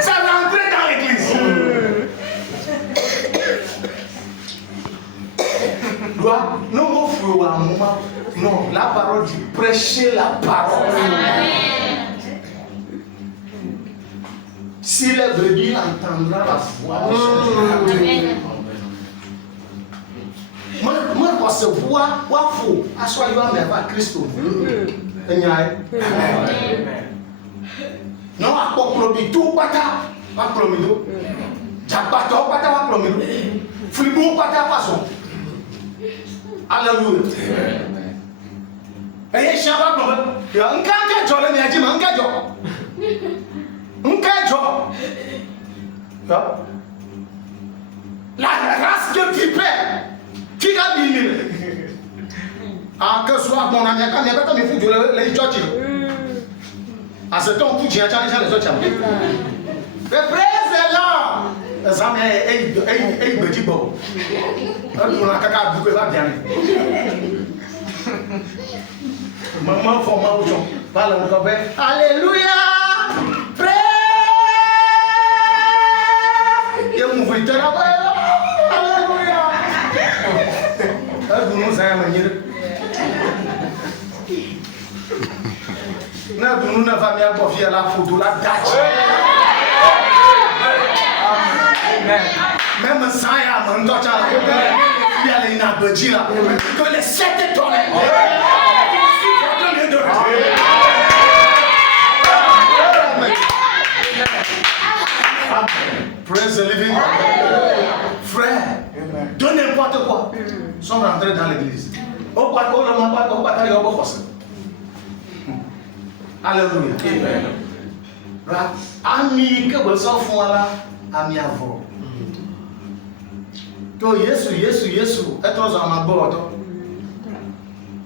Ça va entrer dans l'église. Non, la parole dit prêcher la parole. Si les brebis entendra la voix de son moi, je vois, faut assoyer à Christ. Non, à quoi tout pata, pas promido. Jabato pata, pas promido. Fribourg pata, façon. Alléluia. Et les gens vont dire, un candidat, on a dit, un candidat. La race de vipère qui a dit que soit mon ami, quand il y a pas de fou de les church. À ce temps, tout tient les autres. Mais praise the Lord. Ça me dit bon. On a caca bouquet va bien. Maman, format au son. Parle encore bien. Alléluia. Alléluia. Nous avons une famille à confier la photo, la date. Même sans y avoir un docteur, il y a une abadie là. Que les 7 étoiles. Praise the living God. Frère, de n'importe quoi, sont rentrés dans l'église. Alléluia. Ami que vous en font là, ami avant. To Yesu, et toi en abord.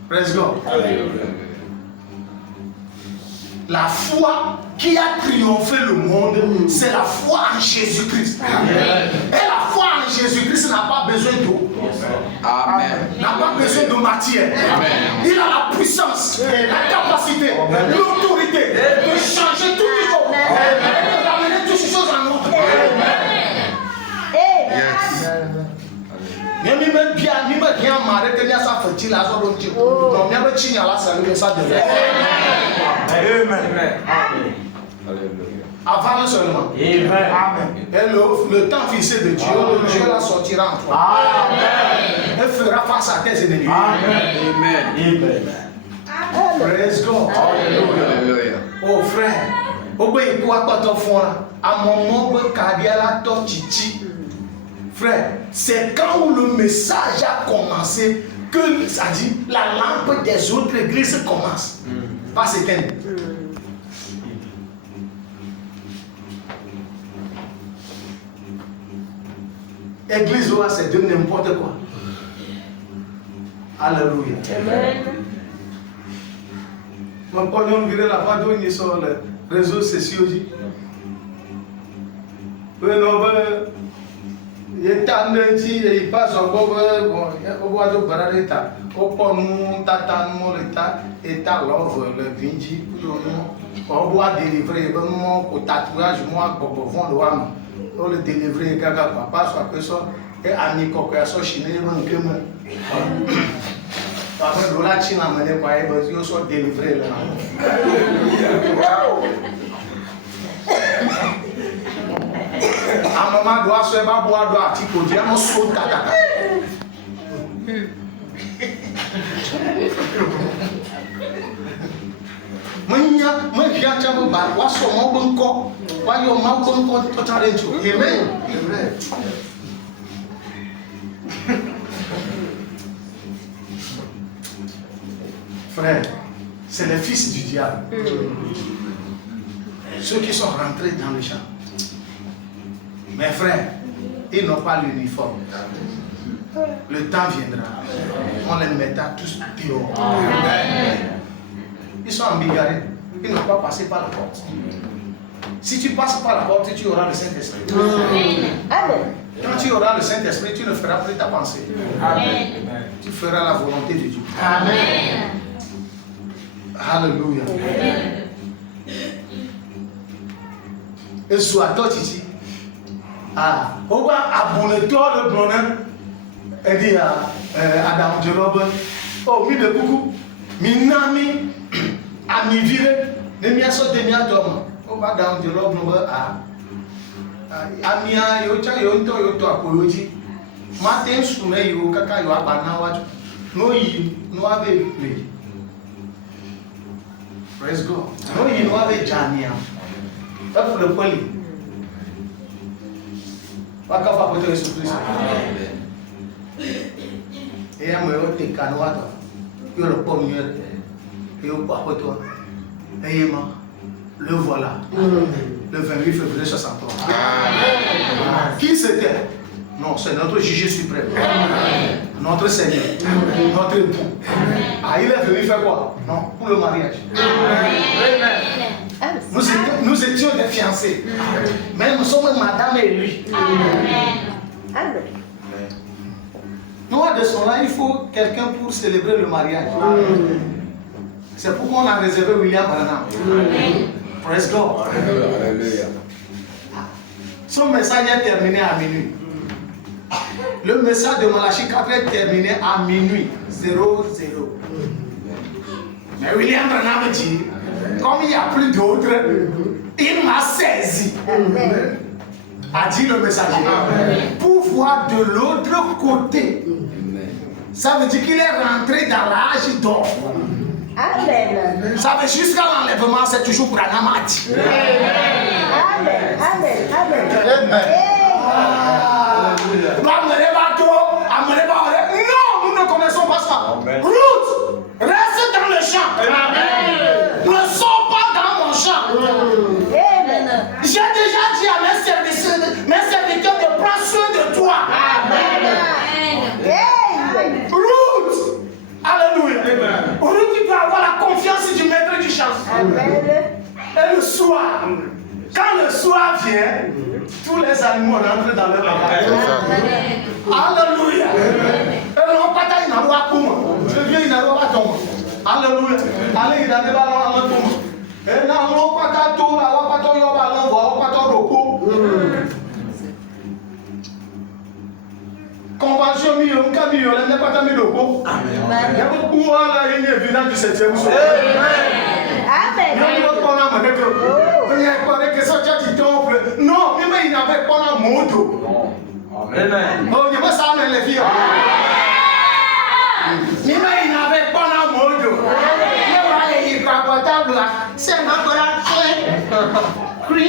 Praise God. La foi qui a triomphé le monde, c'est la foi en Jésus-Christ. Et la foi en Jésus-Christ n'a pas besoin d'eau. N'a pas besoin de matière. Il a la puissance, la capacité, l'autorité de changer toutes les choses. Et de ramener toutes ces choses en autre. Mais bien marrer que ça fait la zone de Dieu. Non, mais bien chigner la salle de ça de Amen. Avale seulement. Amen. Et le temps fixé de Dieu, Dieu la sortira en toi. Amen. Et fera face à tes ennemis. Amen. Praise God. Alléluia. Oh frère, obéis quoi quand on fait là? À mon moment, la tortiti. Frère, c'est quand le message a commencé que ça dit la lampe des autres églises commence. Pas s'éteindre. Église, c'est de n'importe quoi. Alléluia. Amen. Mon pognon viré la part d'où sur les réseaux sociaux. Il passe encore, on voit le baradeta, on prend nous, tatano, l'état, l'offre, le vinci, on voit délivrer, au tatouage, moi, pour vendre le wam, on le délivrer, gaga, papa, soit que ça, et ami, coquille, soit chinois, un peu. Après, de la Chine, on m'a dit, on soit délivré là. A maman doit se faire boire doit tipo dire mon saut tata. Manya chamo ba wa so mo bonko wa yo ma bonko to challenge. Amen. Frère, c'est les fils du diable. Ceux qui sont rentrés dans le champ. Mes frères, ils n'ont pas l'uniforme. Le temps viendra. On les mettra tous dehors. Ils sont en bigarré. Ils n'ont pas passé par la porte. Si tu passes par la porte, tu auras le Saint-Esprit. Amen. Quand tu auras le Saint-Esprit, tu ne feras plus ta pensée. Amen. Tu feras la volonté de Dieu. Amen. Alléluia. Et soit toi, Titi. Ah, on va abonner toi le bonheur. Et dit à Adam Jerob, oh, mi de coucou, mi nami, à mi vire, ne mi aso de mi atoma. On va Adam Jerob, no ba amia yo cha yo to apoyoji. Matin sume yo kaka yo abana waju. No yi no ave play. Praise God. No yi no ave jania. That's the point. Wakafa kwa Yesu Kristo. Et à me ôter canoata, il le pomme, et au papotois, et le voilà, le 28 février 63. Qui c'était? Non, c'est notre juge suprême, notre Seigneur, notre époux. Ah, il est venu faire quoi? Non, pour le mariage. Nous étions des fiancés, mais nous sommes madame et lui. Amen. Nous, de son là, il faut quelqu'un pour célébrer le mariage. C'est pourquoi on a réservé William Branham. Praise God. Alléluia. Son message est terminé à minuit. Le message de Malachie 4 est terminé à minuit 00. Mais William Branham dit, comme il n'y a plus d'autres, il m'a saisi. A dit le messager. Pour voir de l'autre côté. Ça veut dire qu'il est rentré dans l'âge d'or. Amen. Ça veut jusqu'à l'enlèvement, c'est toujours Branham a dit. Amen. Amen. Non, nous ne connaissons pas ça. Ruth, reste dans le champ. Ne sors pas dans mon champ. Amen. J'ai déjà dit à mes serviteurs de prendre soin de toi. Amen. Ruth, alléluia. Ruth, tu peux avoir la confiance du maître du champ. Amen. Et le soir, quand le soir vient, tous les animaux rentrent dans leur bagage. Alléluia. Et non, pas ta inaroa kuma. Je viens inaroa tombe. Alléluia. Allez, il a des ballons à la tombe. Et non, on pas ta tour, on pas ta yoba, on pas ta repos. Convention mi on ka mi on n'est pas ta mi repos. Amen. Et vous pouvez aller il est venu du 7e jour. Amen. Non, mais il n'avait pas la moto. Amen. Oh, il y a pas ça, mais les filles. Mais il n'avait pas la moto. Il est capable. C'est un appareil. Cri.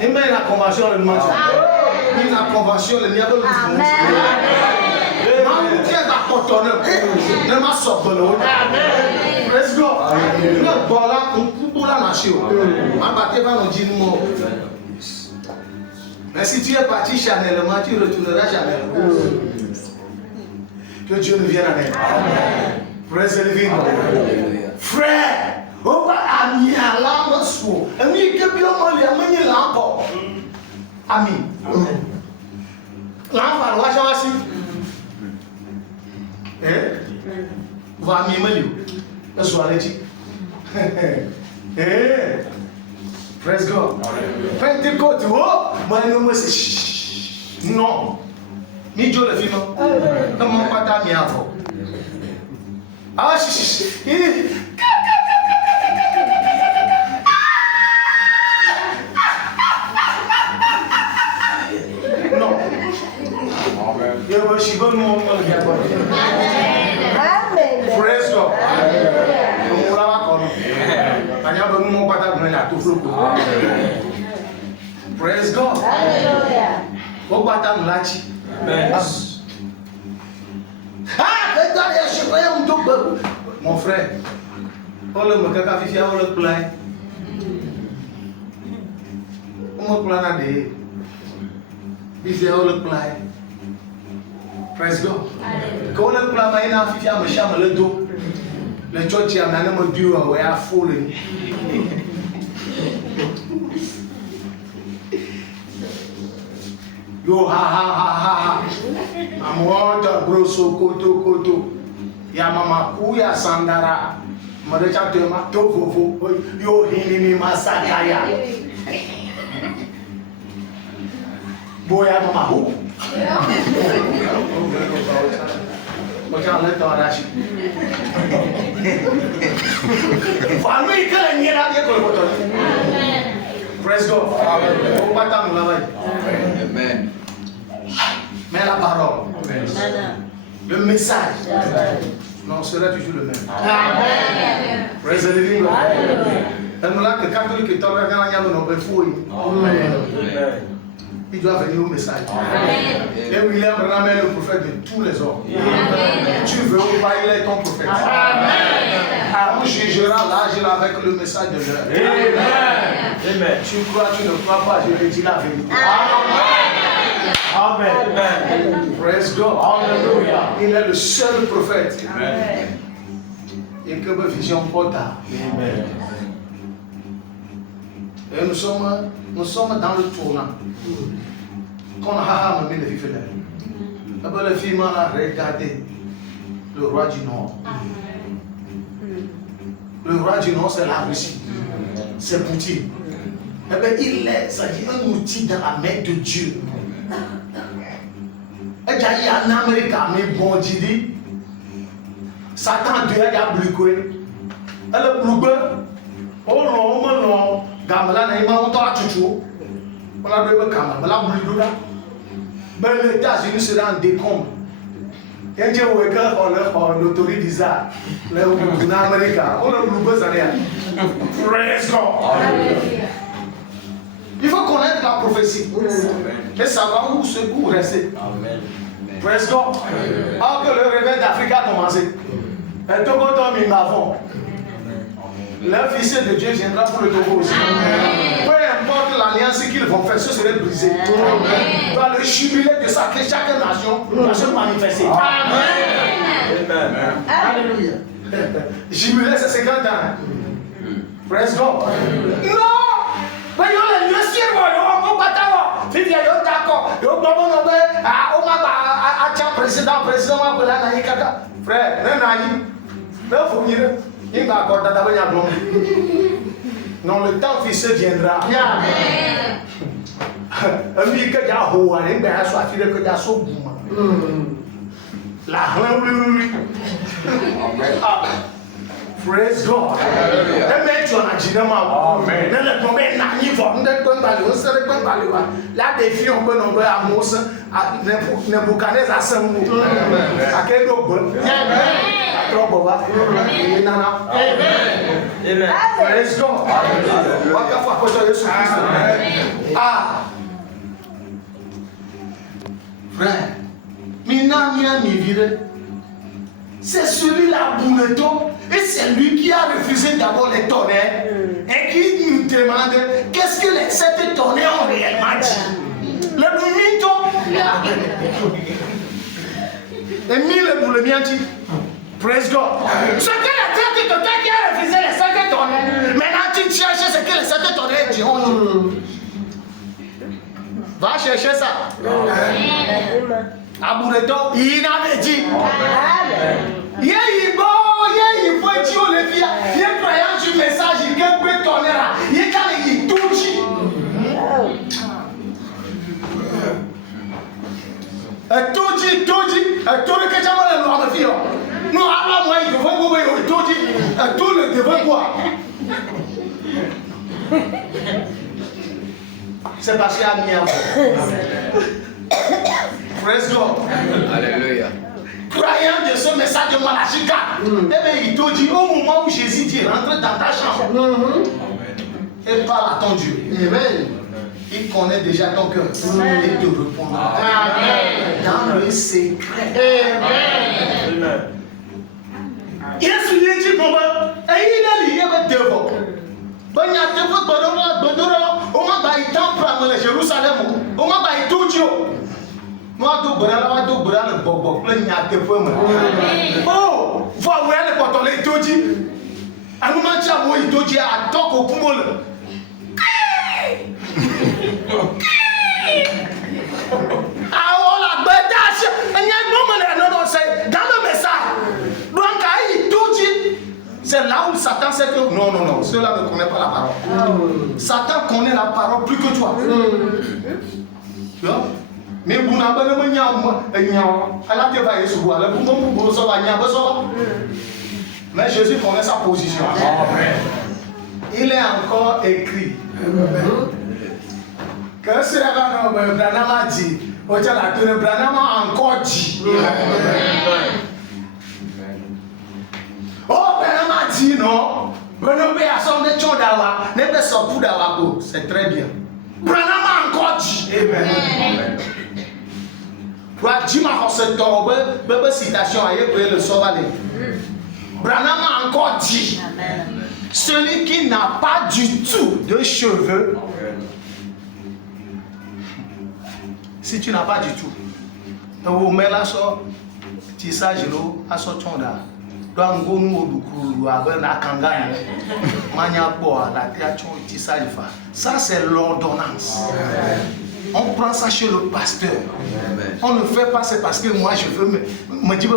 Il met la convention le dimanche. Il met la convention le diable. Amen. Ne m'a sorti de l'eau. Praise God. Le bola, pour la nation. Ma bataille va nous dire non. Mais si tu es parti charnellement, tu retourneras charnellement. Que Dieu nous vienne en aide. Praise the living God. Frère, on va amener à l'âme soi. Ami, que bien on lui amène l'âme. Ami. L'âme va nous acheter. Va mimer le soir dit. Praise God. Pentecôte, oh, moi non c'est non. Mi Dieu le film. Comment pas ta mi avant. Ah non. Je veux chier mon Amen. Praise God. Praise God. Hallelujah. Mon frère, On le met caca fifi, on le plaint. On me plaint à des. Fifi, on le plaint. Praise God. Quand on le plaint, il y a un fifi à me chame le dos. Le church a mené mon Dieu à ouais à folie. Yo ha ha ha ha ha. Amota grosso koto. Ya mama kuya sandara. Marecha tema to fofo. Yo hinimi masakaya. Boya mama hu. Macam le tarashi. Family kala nyera dia kalau betul. Praise God. Oh batang lawai. Amen. Mais la parole, le message, non, sera toujours le même. Amen. Praise the living God. Elle me l'a que catholique et tolérant quand il y a le nom de fouille. Il doit venir au message. Et William Branham est le prophète de tous les hommes. Tu veux ou pas, il est ton prophète. On jugera l'âge avec le message de l'heure. Amen. Tu crois, tu ne crois pas, je te dis la vérité. Amen. Praise God. Hallelujah. Il est le seul prophète. Amen. Et que ma vision porte. Amen. Et nous sommes dans le tournant. Quand Haha me met les filles là. D'abord les filles m'ont regardé le roi du Nord. Le roi du Nord, c'est la Russie. C'est Poutine. Eh bien, il est, ça dit, un outil dans la main de Dieu. Et il y a un Américain, mais bon, dit, Satan Dieu a bloqué. Elle est bloquée. Oh non, Gamala n'a pas honte chuchu. On a besoin de Gamala, bloqué. Mais les États-Unis seront en décombre. Quand tu vois l'autorité d'Israël, l'Amérique, on a bloqué ça. Praise God. Il faut connaître la prophétie et savoir où rester. Praise God. Alors que le réveil d'Afrique a commencé. Et Togo tombe avant. L'officier de Dieu viendra pour le Togo aussi. Peu importe l'alliance qu'ils vont faire, ce serait brisé. Dans le jubilé de ça, que chaque nation va se manifester. Amen. Alléluia. Jubilé, c'est 50 ans. Praise God. Non! Mais il y a les messieurs, on va pas Vivi, yo d'accord. Yo bobo no be o ma ba a président ma ko la na yikaka. Frère, na ni. Le faut venir. Il va accorder d'abord ya blom. Non, le temps fils viendra. Amen. Ami que ya ho ari be aso afire que ya so buma. La oui. Praise God. Amen. Tu as dit amen. Dans le moment na ni fo, on est bali, on serait pas bali wa. La défi on peut non à Mose, à Nebuchadnezzar asembo. À quel go? Amen. À trop bova. Amen. Amen. Praise God. Hallelujah. Waka fa ko Jésus Christ. Ah. Frère, mina mi vire. C'est celui-là, Bouneton, et c'est lui qui a refusé d'abord les tonnerres et qui nous demande qu'est-ce que les 7 tonnerres ont réellement dit. Le Bouneton, et mis le Boulemianti. Praise God. Ce que les 7 tonnerres qui a refusé les 7 tonnerres, maintenant tu cherches ce que les 7 tonnerres diront. Va chercher ça. À Bouneton, il avait dit. Il faut dire les filles, il est croyant du message, il peut tourner là. Il est quand il touche. Tout le que j'avais le noir de fille. Non, alors moi, il devrait vous tout le devrait quoi. C'est parce qu'il y a mis Praise God. Alléluia. Croyant de ce message de Malachika, eh bien, il te dit au moment où Jésus dit rentre dans ta chambre et parle à ton Dieu. Amen. Il connaît déjà ton cœur et te répondra. Amen. Dans le secret. Amen. Yesu dit bon, et il est lié avec Dévo. Ben il y a Dévo, on m'a baillé tant pour aller à Jérusalem. On m'a baillé tout Dieu. Moi, tout brûle, le bobo, plein de Dévo. Oh, voilà où elle est quand on est tout dit. À un moment, tu as moi, il tout dit à tant au poumon. Ah, on la bêtage. Il y a un moment, non, c'est dans le message. Donc, il tout dit. C'est là où Satan sait que non, ceux-là ne connaissent pas la parole. Satan connaît la parole plus que toi. Mais vous n'avez pas de manière, mais Jésus connaît sa position. Il est encore écrit que ce que Branham a dit, Branham a encore dit. Oh, Branham a dit non. C'est très bien. Branham a encore dit. Amen. Citation le sauver. Branham a encore dit. Celui qui n'a pas du tout de cheveux, si tu n'as pas du tout, on met la sorte, tu sais, à son tonda. Ça c'est l'ordonnance. On prend ça chez le pasteur. On ne fait pas, c'est parce que moi je veux me dire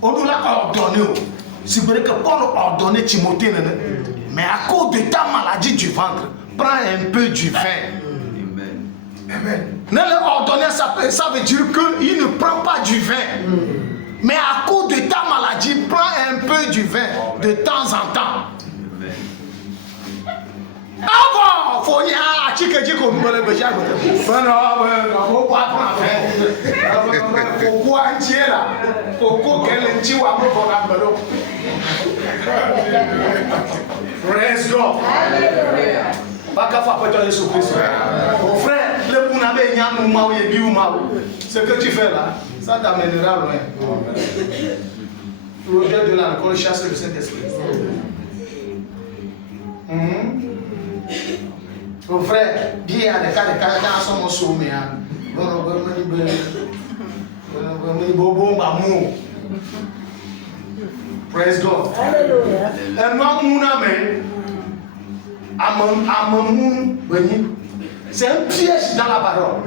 on nous l'a ordonné. C'est vrai que Paul a ordonné Timothée, mais à cause de ta maladie du ventre, prends un peu du vin. Amen. Ne le ordonner, ça veut dire qu'il ne prend pas du vin. Mais à cause de ta maladie, prends un peu du vin de temps en temps. Ah bon, faut y aller à Tchikadji comme vous le voyez. Faut pas prendre vin. Faut quoi un tiers là? Faut quoi qu'elle tue à mon bon. Praise God. Pas qu'à faire peut-être Jésus Christ. Mon frère, le Bounabé Nyam Mao et Bioumaou. Ce que tu fais là, ça t'amènera loin. Le Dieu de l'alcool chasse le Saint-Esprit. Mon frère, dis à des cas dans son sommet. Praise God. C'est un piège dans la parole.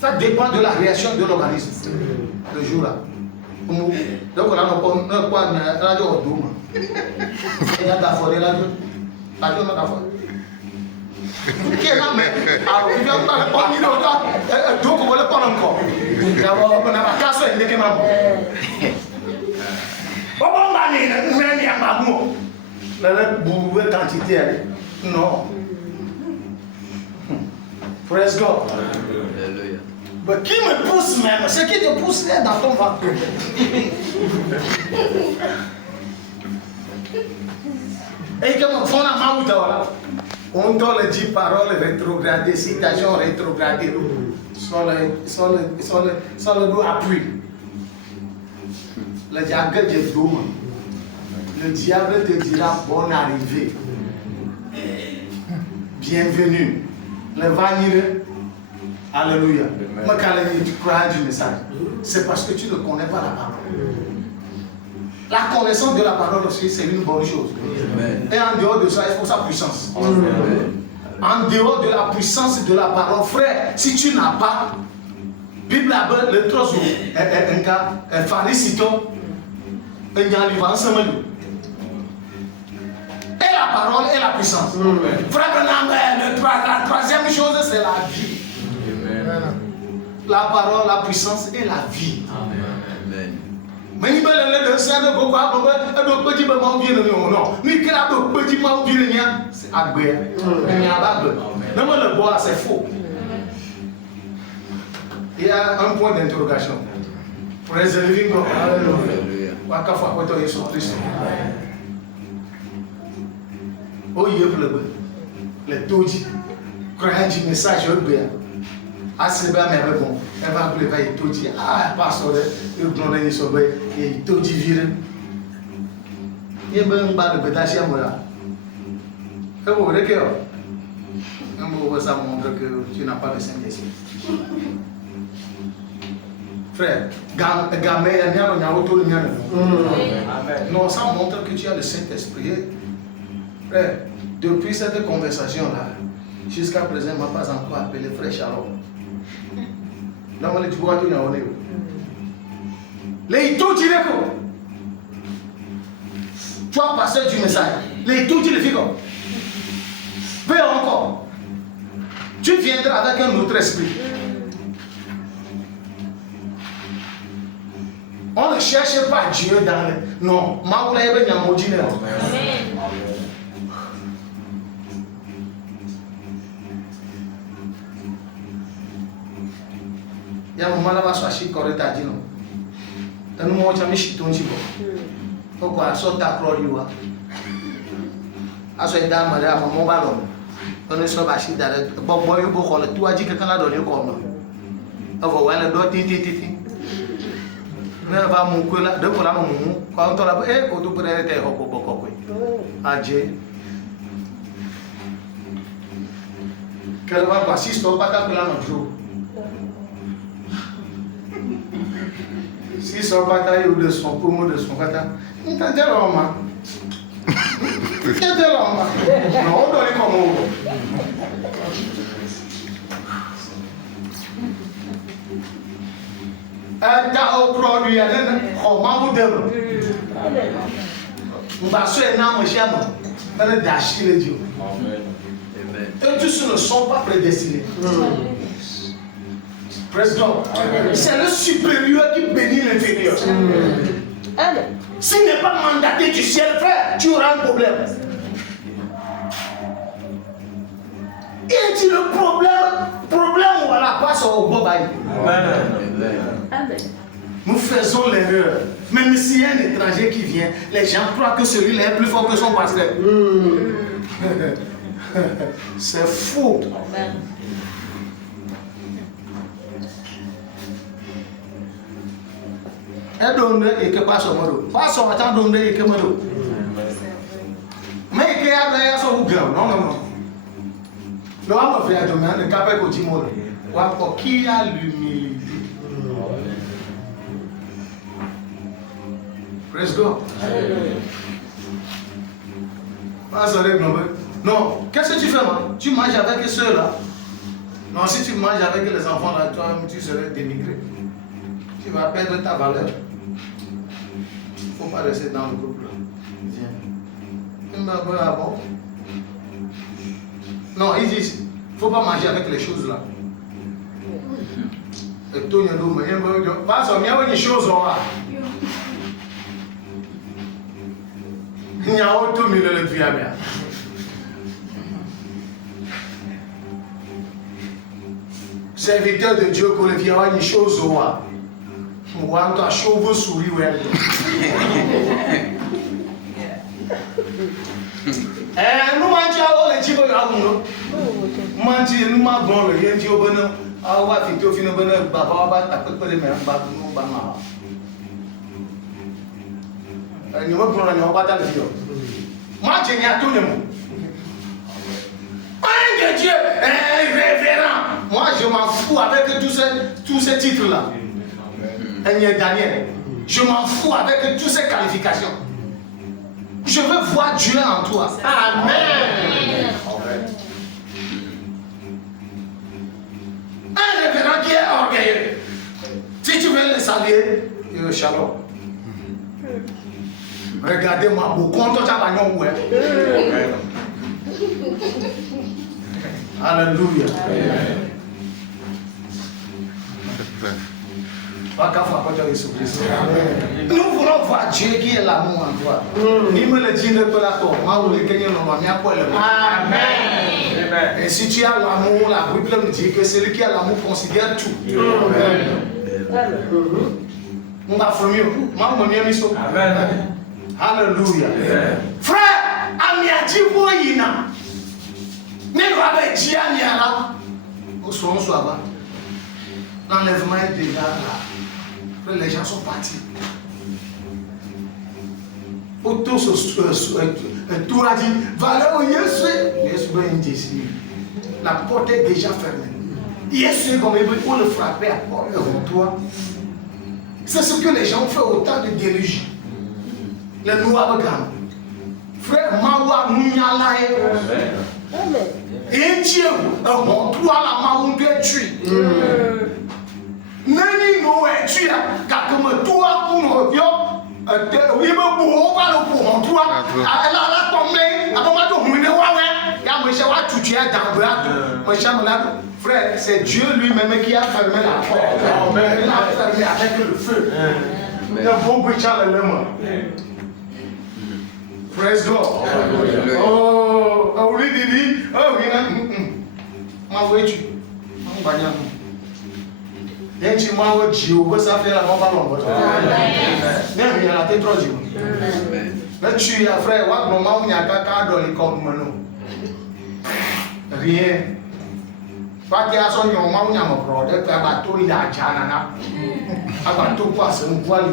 Ça dépend de la réaction de l'organisme le jour là. Donc on a pas radio au doum. Il y a d'affaires là. Radio n'a d'affaires. Qui est là mais alors il vient pas ni là. Donc on va le prendre encore. D'abord on a la casse et n'est pas bon. Bon mani, mais a pas bon. La boue quantité non. Praise God. Alléluia. Mais qui me pousse même? C'est qui te pousse là dans ton ventre? Et comme on doit le dire paroles rétrogradées, citations rétrogradées, sans le dos appui. Le diable te douma. Le diable te dira bonne arrivée. Bienvenue. Le vanille. Alléluia. Mais quand tu crois du message, c'est parce que tu ne connais pas la parole. La connaissance de la parole aussi, c'est une bonne chose. Amen. Et en dehors de ça, il faut sa puissance. Amen. En dehors de la puissance de la parole, frère, si tu n'as pas, Bible a le trosso, un cas, un pharisito, un livre ensemble. Et la parole et la puissance. Frère, la troisième chose, c'est la vie. Amen. La parole, la puissance et la vie. Amen. Mais il me dit ça de pourquoi on petit peu moins bien non. Mais qu'il a petit moins bien c'est agbe. Non mais le bois c'est faux. Il y a un point d'interrogation. Praise the living God. Alléluia. Waka fa kwa Yesu Kristo. Oh, il y a le toji. Quand il y a un message, il y a assez bien, mais bon, elle va appeler le toji. Ah, pas le grand dernier sauvé, et toji viré. Il y a un bas de bétail à moi. Et vous voyez que ça montre que tu n'as pas de Saint-Esprit. Frère, non, ça montre que tu as le Saint-Esprit. Frère, depuis cette conversation-là, jusqu'à présent, je ne m'a pas encore appelé frère Shalom. Non, mais tu vois, tu n'as pas eu. Les tout direct. Tu as passé du message. Les tout direct. Fais encore. Tu viendras avec un autre esprit. On ne cherche pas Dieu dans le... Non. Amen. Il y a un moment là-bas, soit chic, correct, à dire non. Et nous, on a mis chic, on dit bon. Pourquoi? Soit ta croix, lui, wa. À ce moment-là, madame, mon ballon. On est sur la chic, d'ailleurs. Bon, moi, tu as dit que quelqu'un a donné comme. On va voir le doigt, titi. Mais va mon là, de pour la mon, quand on l'a fait, quand tu pourrais être au Adieu. Quel va passer, si tu pas ta là un jour. Si son bataille ou de son promo de son bataille, on t'a dit l'homme. Non, on doit aller comme un tas au produit, on m'a dit on va se faire un homme, on va d'acheter les dieux. Et tous ne sont pas prédestinés. Président, c'est le supérieur qui bénit l'inférieur. S'il n'est pas mandaté du ciel, frère, tu auras un problème. Il dit le problème, on va la passer au bobaï. Nous faisons l'erreur. Même s'il y a un étranger qui vient, les gens croient que celui-là est plus fort que son pasteur. C'est faux. Et donc, il n'y a pas son mot. Pas son attend donc, il y a mot. Mais il y a son grand. Non. L'homme fait un domaine, le capé au Timor. Qui a l'humilité. Praise God. Non, qu'est-ce que tu fais, moi? Tu manges avec ceux-là. Non, si tu manges avec les enfants là, toi, tu serais dénigré. Tu vas perdre ta valeur. Il ne faut pas rester dans le groupe là. Viens. Ah bon? Non, il dit, il ne faut pas manger avec les choses là. Et tout, il y a des choses là. Il y a autre milieu de vie à bien. Serviteur de Dieu, qu'on vient voir une chose au roi. On va entendre chauve souris. Nous mangeons les chibos à nous. Manger, nous mangeons le rien au bonheur. On va faire au final bonheur. Baba va taper pour les mêmes. Nous banana. Nous va prendre un pas dans le vidéo. Moi, je n'ai à tout le monde. Un de Dieu, un révérend. Moi, je m'en fous avec tous ces titres-là. Un Daniel. Je m'en fous avec toutes ces qualifications. Je veux voir Dieu en toi. Amen. Un révérend qui est orgueilleux. Si tu veux le saluer, shalom. Regardez-moi, au compte de Tabagnon. Alléluia. Nous voulons voir Dieu qui est l'amour en toi. Il me le dit de la toi. Amen. Et si tu as l'amour, la Bible me dit que celui qui a l'amour considère tout. Amen. Alléluia. Frère, ami L'enlèvement est déjà là. Les gens sont partis. Auto tout a dit, va où Yesu la porte est déjà fermée. Yesu comme il faut le frapper à porte devant toi. C'est ce que les gens font au temps de déluge. Les noirs regardent. Frère Mawa Mounyalae. Amen. Et Dieu, toi la maman tu es tué. Nani no est tué. Car comme toi pour nous revient. Oui, mais on va le pour toi. Elle a tombé. Avant de mourir, ouais. Car moi, j'ai tout tué dans le bras. Frère, c'est Dieu lui-même qui a fermé la porte. Il a fermé avec le feu. Il a beau bruit à l'élément. Praise God. Oh, oh, oui, Didi. Oh, oui, ma voiture. Ma bagnole. Et tu m'as dit, où ça fait la bombe à l'ombre. Même il y a la tête trop dure. Mais tu as frère, what no man n'a pas qu'à donner comme nous. Rien. Pas qu'il y a son nom, man n'a pas produit, puis à bateau il a janana. À bateau quoi, c'est un poil.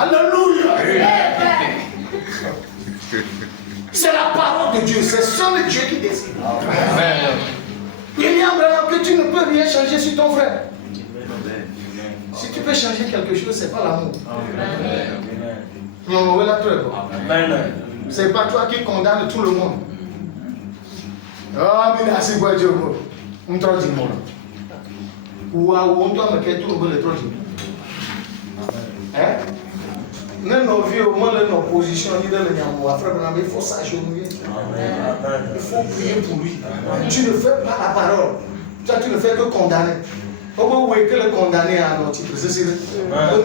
Alléluia. C'est la parole de Dieu, c'est seul Dieu qui décide. Il y a vraiment que tu ne peux rien changer sur ton frère. Si tu peux changer quelque chose, ce n'est pas l'amour. Non, voilà, c'est pas toi qui condamne tout le monde. Ah, mais là, c'est quoi Dieu? On te dit moi. Ou on doit me quitter tout le monde le troisième. Hein? Nos vieux, au moins nos positions, il faut s'agenouiller. Il faut prier pour lui. Tu ne fais pas la parole. Toi, tu ne fais que condamner. Comment est-ce que le condamné à notre titre? C'est ça.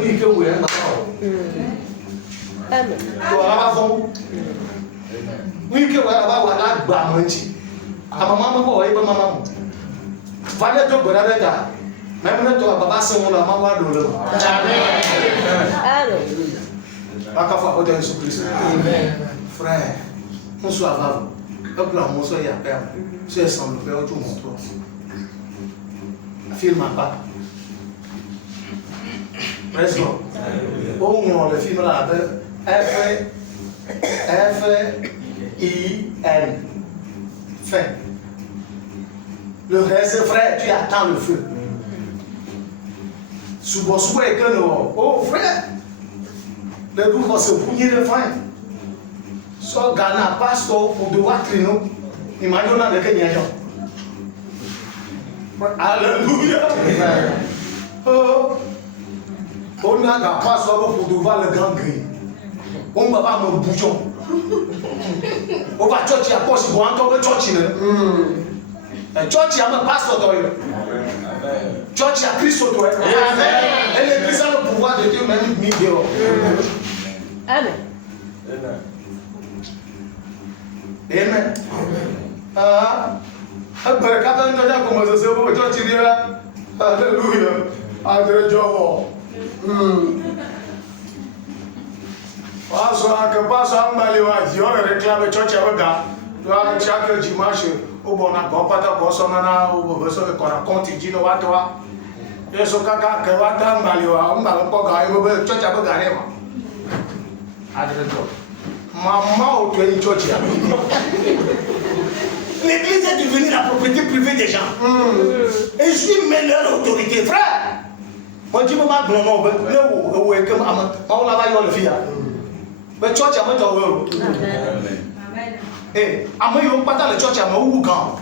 Oui, que oui, Amen. Oui, que voilà, bamanti. A maman, maman, maman. Valait de Bradada. Même toi, papa, c'est mon maman, Amen. Frère, on soit avant. Un plan, on soit y a peur. C'est sans le faire, tout mon tour. Film à pas. Presque. Au moins, le film là, F-I-N. Fin. Le reste, frère, tu attends le feu. Sous vos souhaits que nous. Oh, frère. Le groupe va se bouillir de faim. Soit Ghana, pasteur, pour devoir traîner. Imaginez dans le Kenya. Alléluia. Oh. On a un pasteur pour devoir le grand gris. On va pas me bouchon. On va chercher à poche pour encore chercher. Chercher à me pasteur. Chercher à Christ. Et l'église a le pouvoir de Dieu même mis dehors. Amen. Amen. Après, quand on a commencé à se faire, tu diras Alléluia. Adrejov. Passe à Maliwa, on réclame le church avec gars. Chaque dimanche, au bon accord, pas d'accord, son nana, au besoin de qu'on raconte, il dit, non, toi. Et ce caca, que va dans Maliwa, on va pas gagner, le church avec gagné. Adrejov. Maman, au pays, church. L'église est devenue la propriété privée des gens. Et je suis mêlé l'autorité, frère. Moi, je dis, maman, non, où est-ce que maman, on l'a vu le fille. Mais church a mis au et à moi, on pas dans le church à moi ou quand.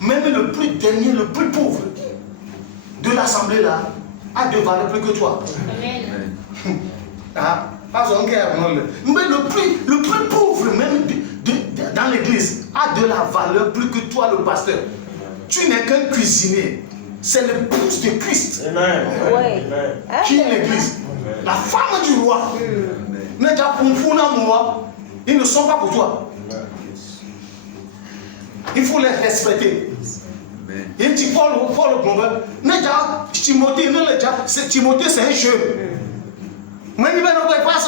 Même le plus dernier, le plus pauvre de l'assemblée là, a de valeur plus que toi. Ah, pas en guerre, mais le plus pauvre même dans l'église a de la valeur plus que toi, le pasteur. Tu n'es qu'un cuisinier. C'est l'épouse de Christ qui est l'église. La femme du roi. Ils ne sont pas pour toi. Il faut les respecter. Il dit Paul le proverbe. Timothée, c'est un jeune. Mais il ne va pas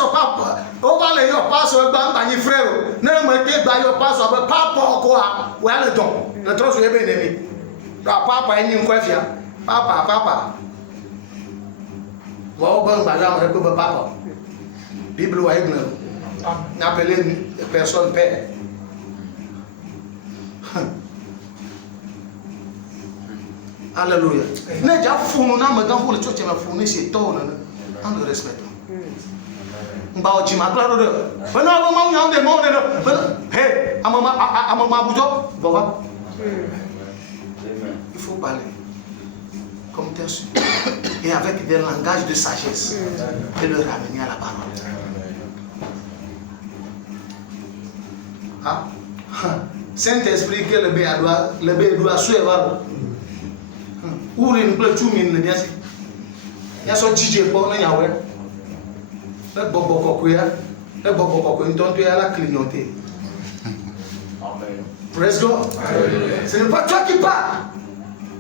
on va les passer au banc, bani frère. Ne me dis pas, yo passe au papa quoi. Où est le don? Le trosse est bien aimé. Papa est une quoi fier. Papa. Wow, bon, madame, je peux papa. Bible ou Bible. N'appelez personne père. Alléluia. Ne déjà fou na me dans pour le church me fou ni c'est toi on le respecte. Mbao chima claro de. Bana ba mau nyam de mo de. Hey, amama bujo, baba. Il faut parler comme tel et avec des langages de sagesse et le ramener à la parole. Ah, Saint-Esprit que le bé doit suivre. Où est le plus tout mine bien si? Il y a son DJ pour le yawe. Le bobo kokuya, le bobo kokuya, donc tu es à la clignoter. Praise God. Ce n'est pas toi qui parles,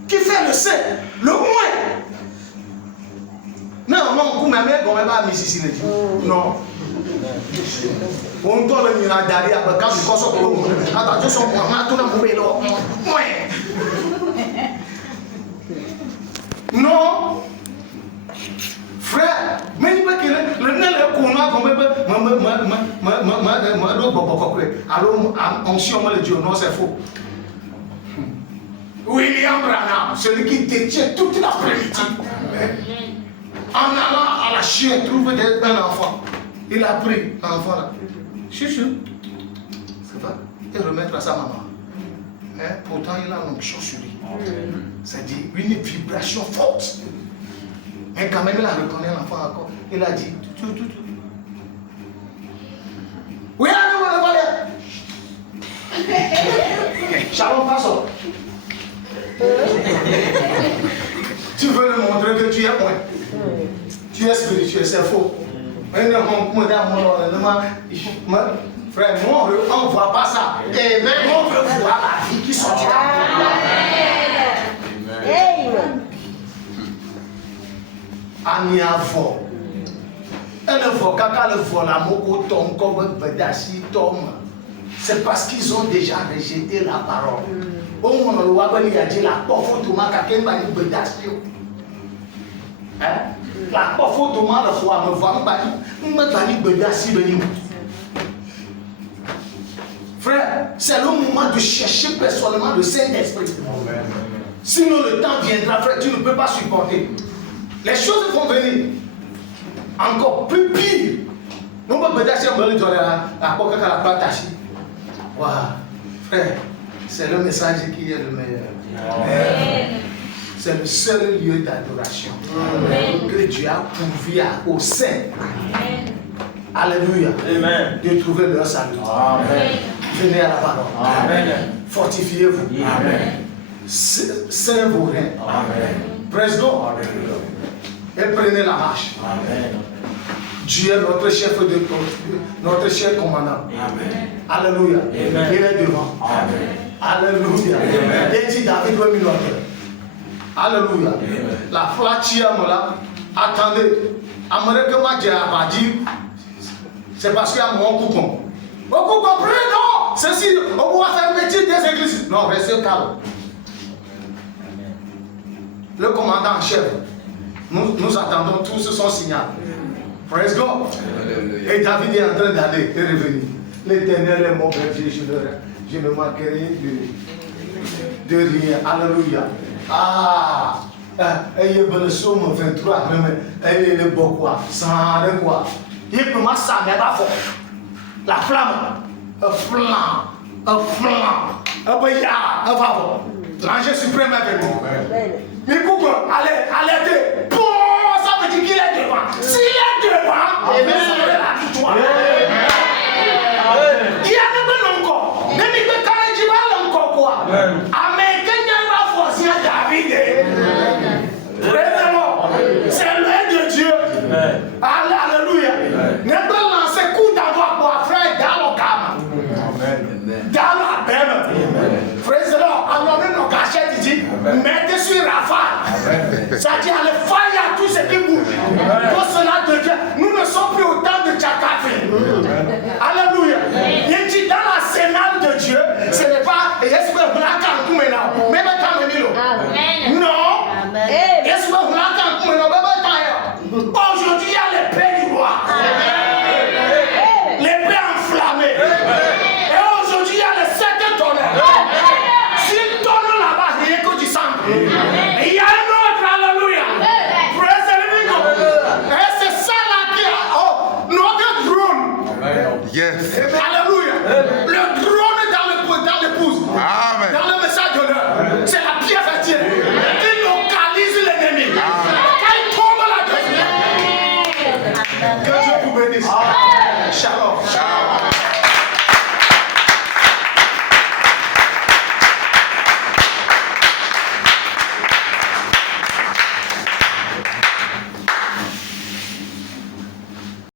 qui fait le sein, le moins. Non, vous m'aimez, vous m'aimez pas ici. Non. On doit le mieux à Dari, à quand je consomme pour vous. Attends, son moi, tout le monde est là. Non, frère, mais il veut que le nez est courant comme alors on s'y le Dieu, non, c'est faux. William Branham, celui qui détient toute l'après-midi, en allant à la chienne, trouver un enfant. Il a pris l'enfant là. Chuchu, c'est pas, et remettre à sa maman. Pourtant, il a l'onction sur lui. C'est-à-dire une vibration forte. Mais quand même, il a reconnu l'enfant encore. Il a dit tout. Oui, Shalom, passons. Tu veux lui montrer que tu es point. Tu es spirituel, c'est faux. Frère, moi, on ne voit pas ça. Amen. On veut voir la vie qui sortira. Amen. Amiavo. Elle voit caca le vol à moko tom comme bedashi tom. C'est parce qu'ils ont déjà rejeté la parole. On le voit quand il a dit la pauvre Thomas quelqu'un va dire bedashi. La pauvre Thomas le foi me voit me dire bedashi benim. Frère, c'est le moment de chercher personnellement le Saint-Esprit. Sinon le temps viendra, frère, tu ne peux pas supporter. Les choses vont venir encore plus pire. Nous ne pouvons pas dire que frère, c'est le message qui est le meilleur. C'est le seul lieu d'adoration que Dieu a pourvu au sein. Alléluia. Amen. De trouver leur salut. Amen. Venez à la parole. Amen. Fortifiez-vous. Amen. Saint vos reins. Amen. Praise God. Et prenez la marche. Amen. Dieu est notre chef commandant. Amen. Alléluia. Amen. Il est devant. Amen. Alléluia. Amen. Et dit David le mineur. Alléluia. Amen. La flatia là. Attendez. Amérique m'a dit. C'est parce qu'il y a mon coupon. Au coupon, non. Ceci, on va faire métier des églises. Non, restez calme. Le commandant en chef. Nous attendons tous son signal. Praise God. Et David est en train d'aller et revenir. L'Éternel est mon berger, je ne manquerai de rien. Alléluia. Ah, ayez le psaume 23, ayez le beau quoi, sans le quoi. Il peut m'assurer pas fort. La flamme, un favor. L'ange suprême est avec nous. Mais pourquoi? Allez, ça veut dire qu'il est devant. S'il est devant, il est la victoire. Il y a même encore. Même il peut carrément encore quoi. Amen. Quelqu'un va forcer David. C'est l'œil de Dieu. Alléluia. Ne pas lancer coup d'avoir pour frère dans le calme. Dans la peine. Frère, alors même nos cachettes dit, mettez sur Rapha. Ça dit, allez faire tout ce qui bouge. Pour cela de Dieu, nous ne sommes plus au temps de Tchakafi. Alléluia. Le trône dans l'épouse. Amen. Dans le message de l'heure. C'est la pièce à Dieu. Qui localise l'ennemi. Quand il tombe là-dessus. Que Dieu vous bénisse. Shalom.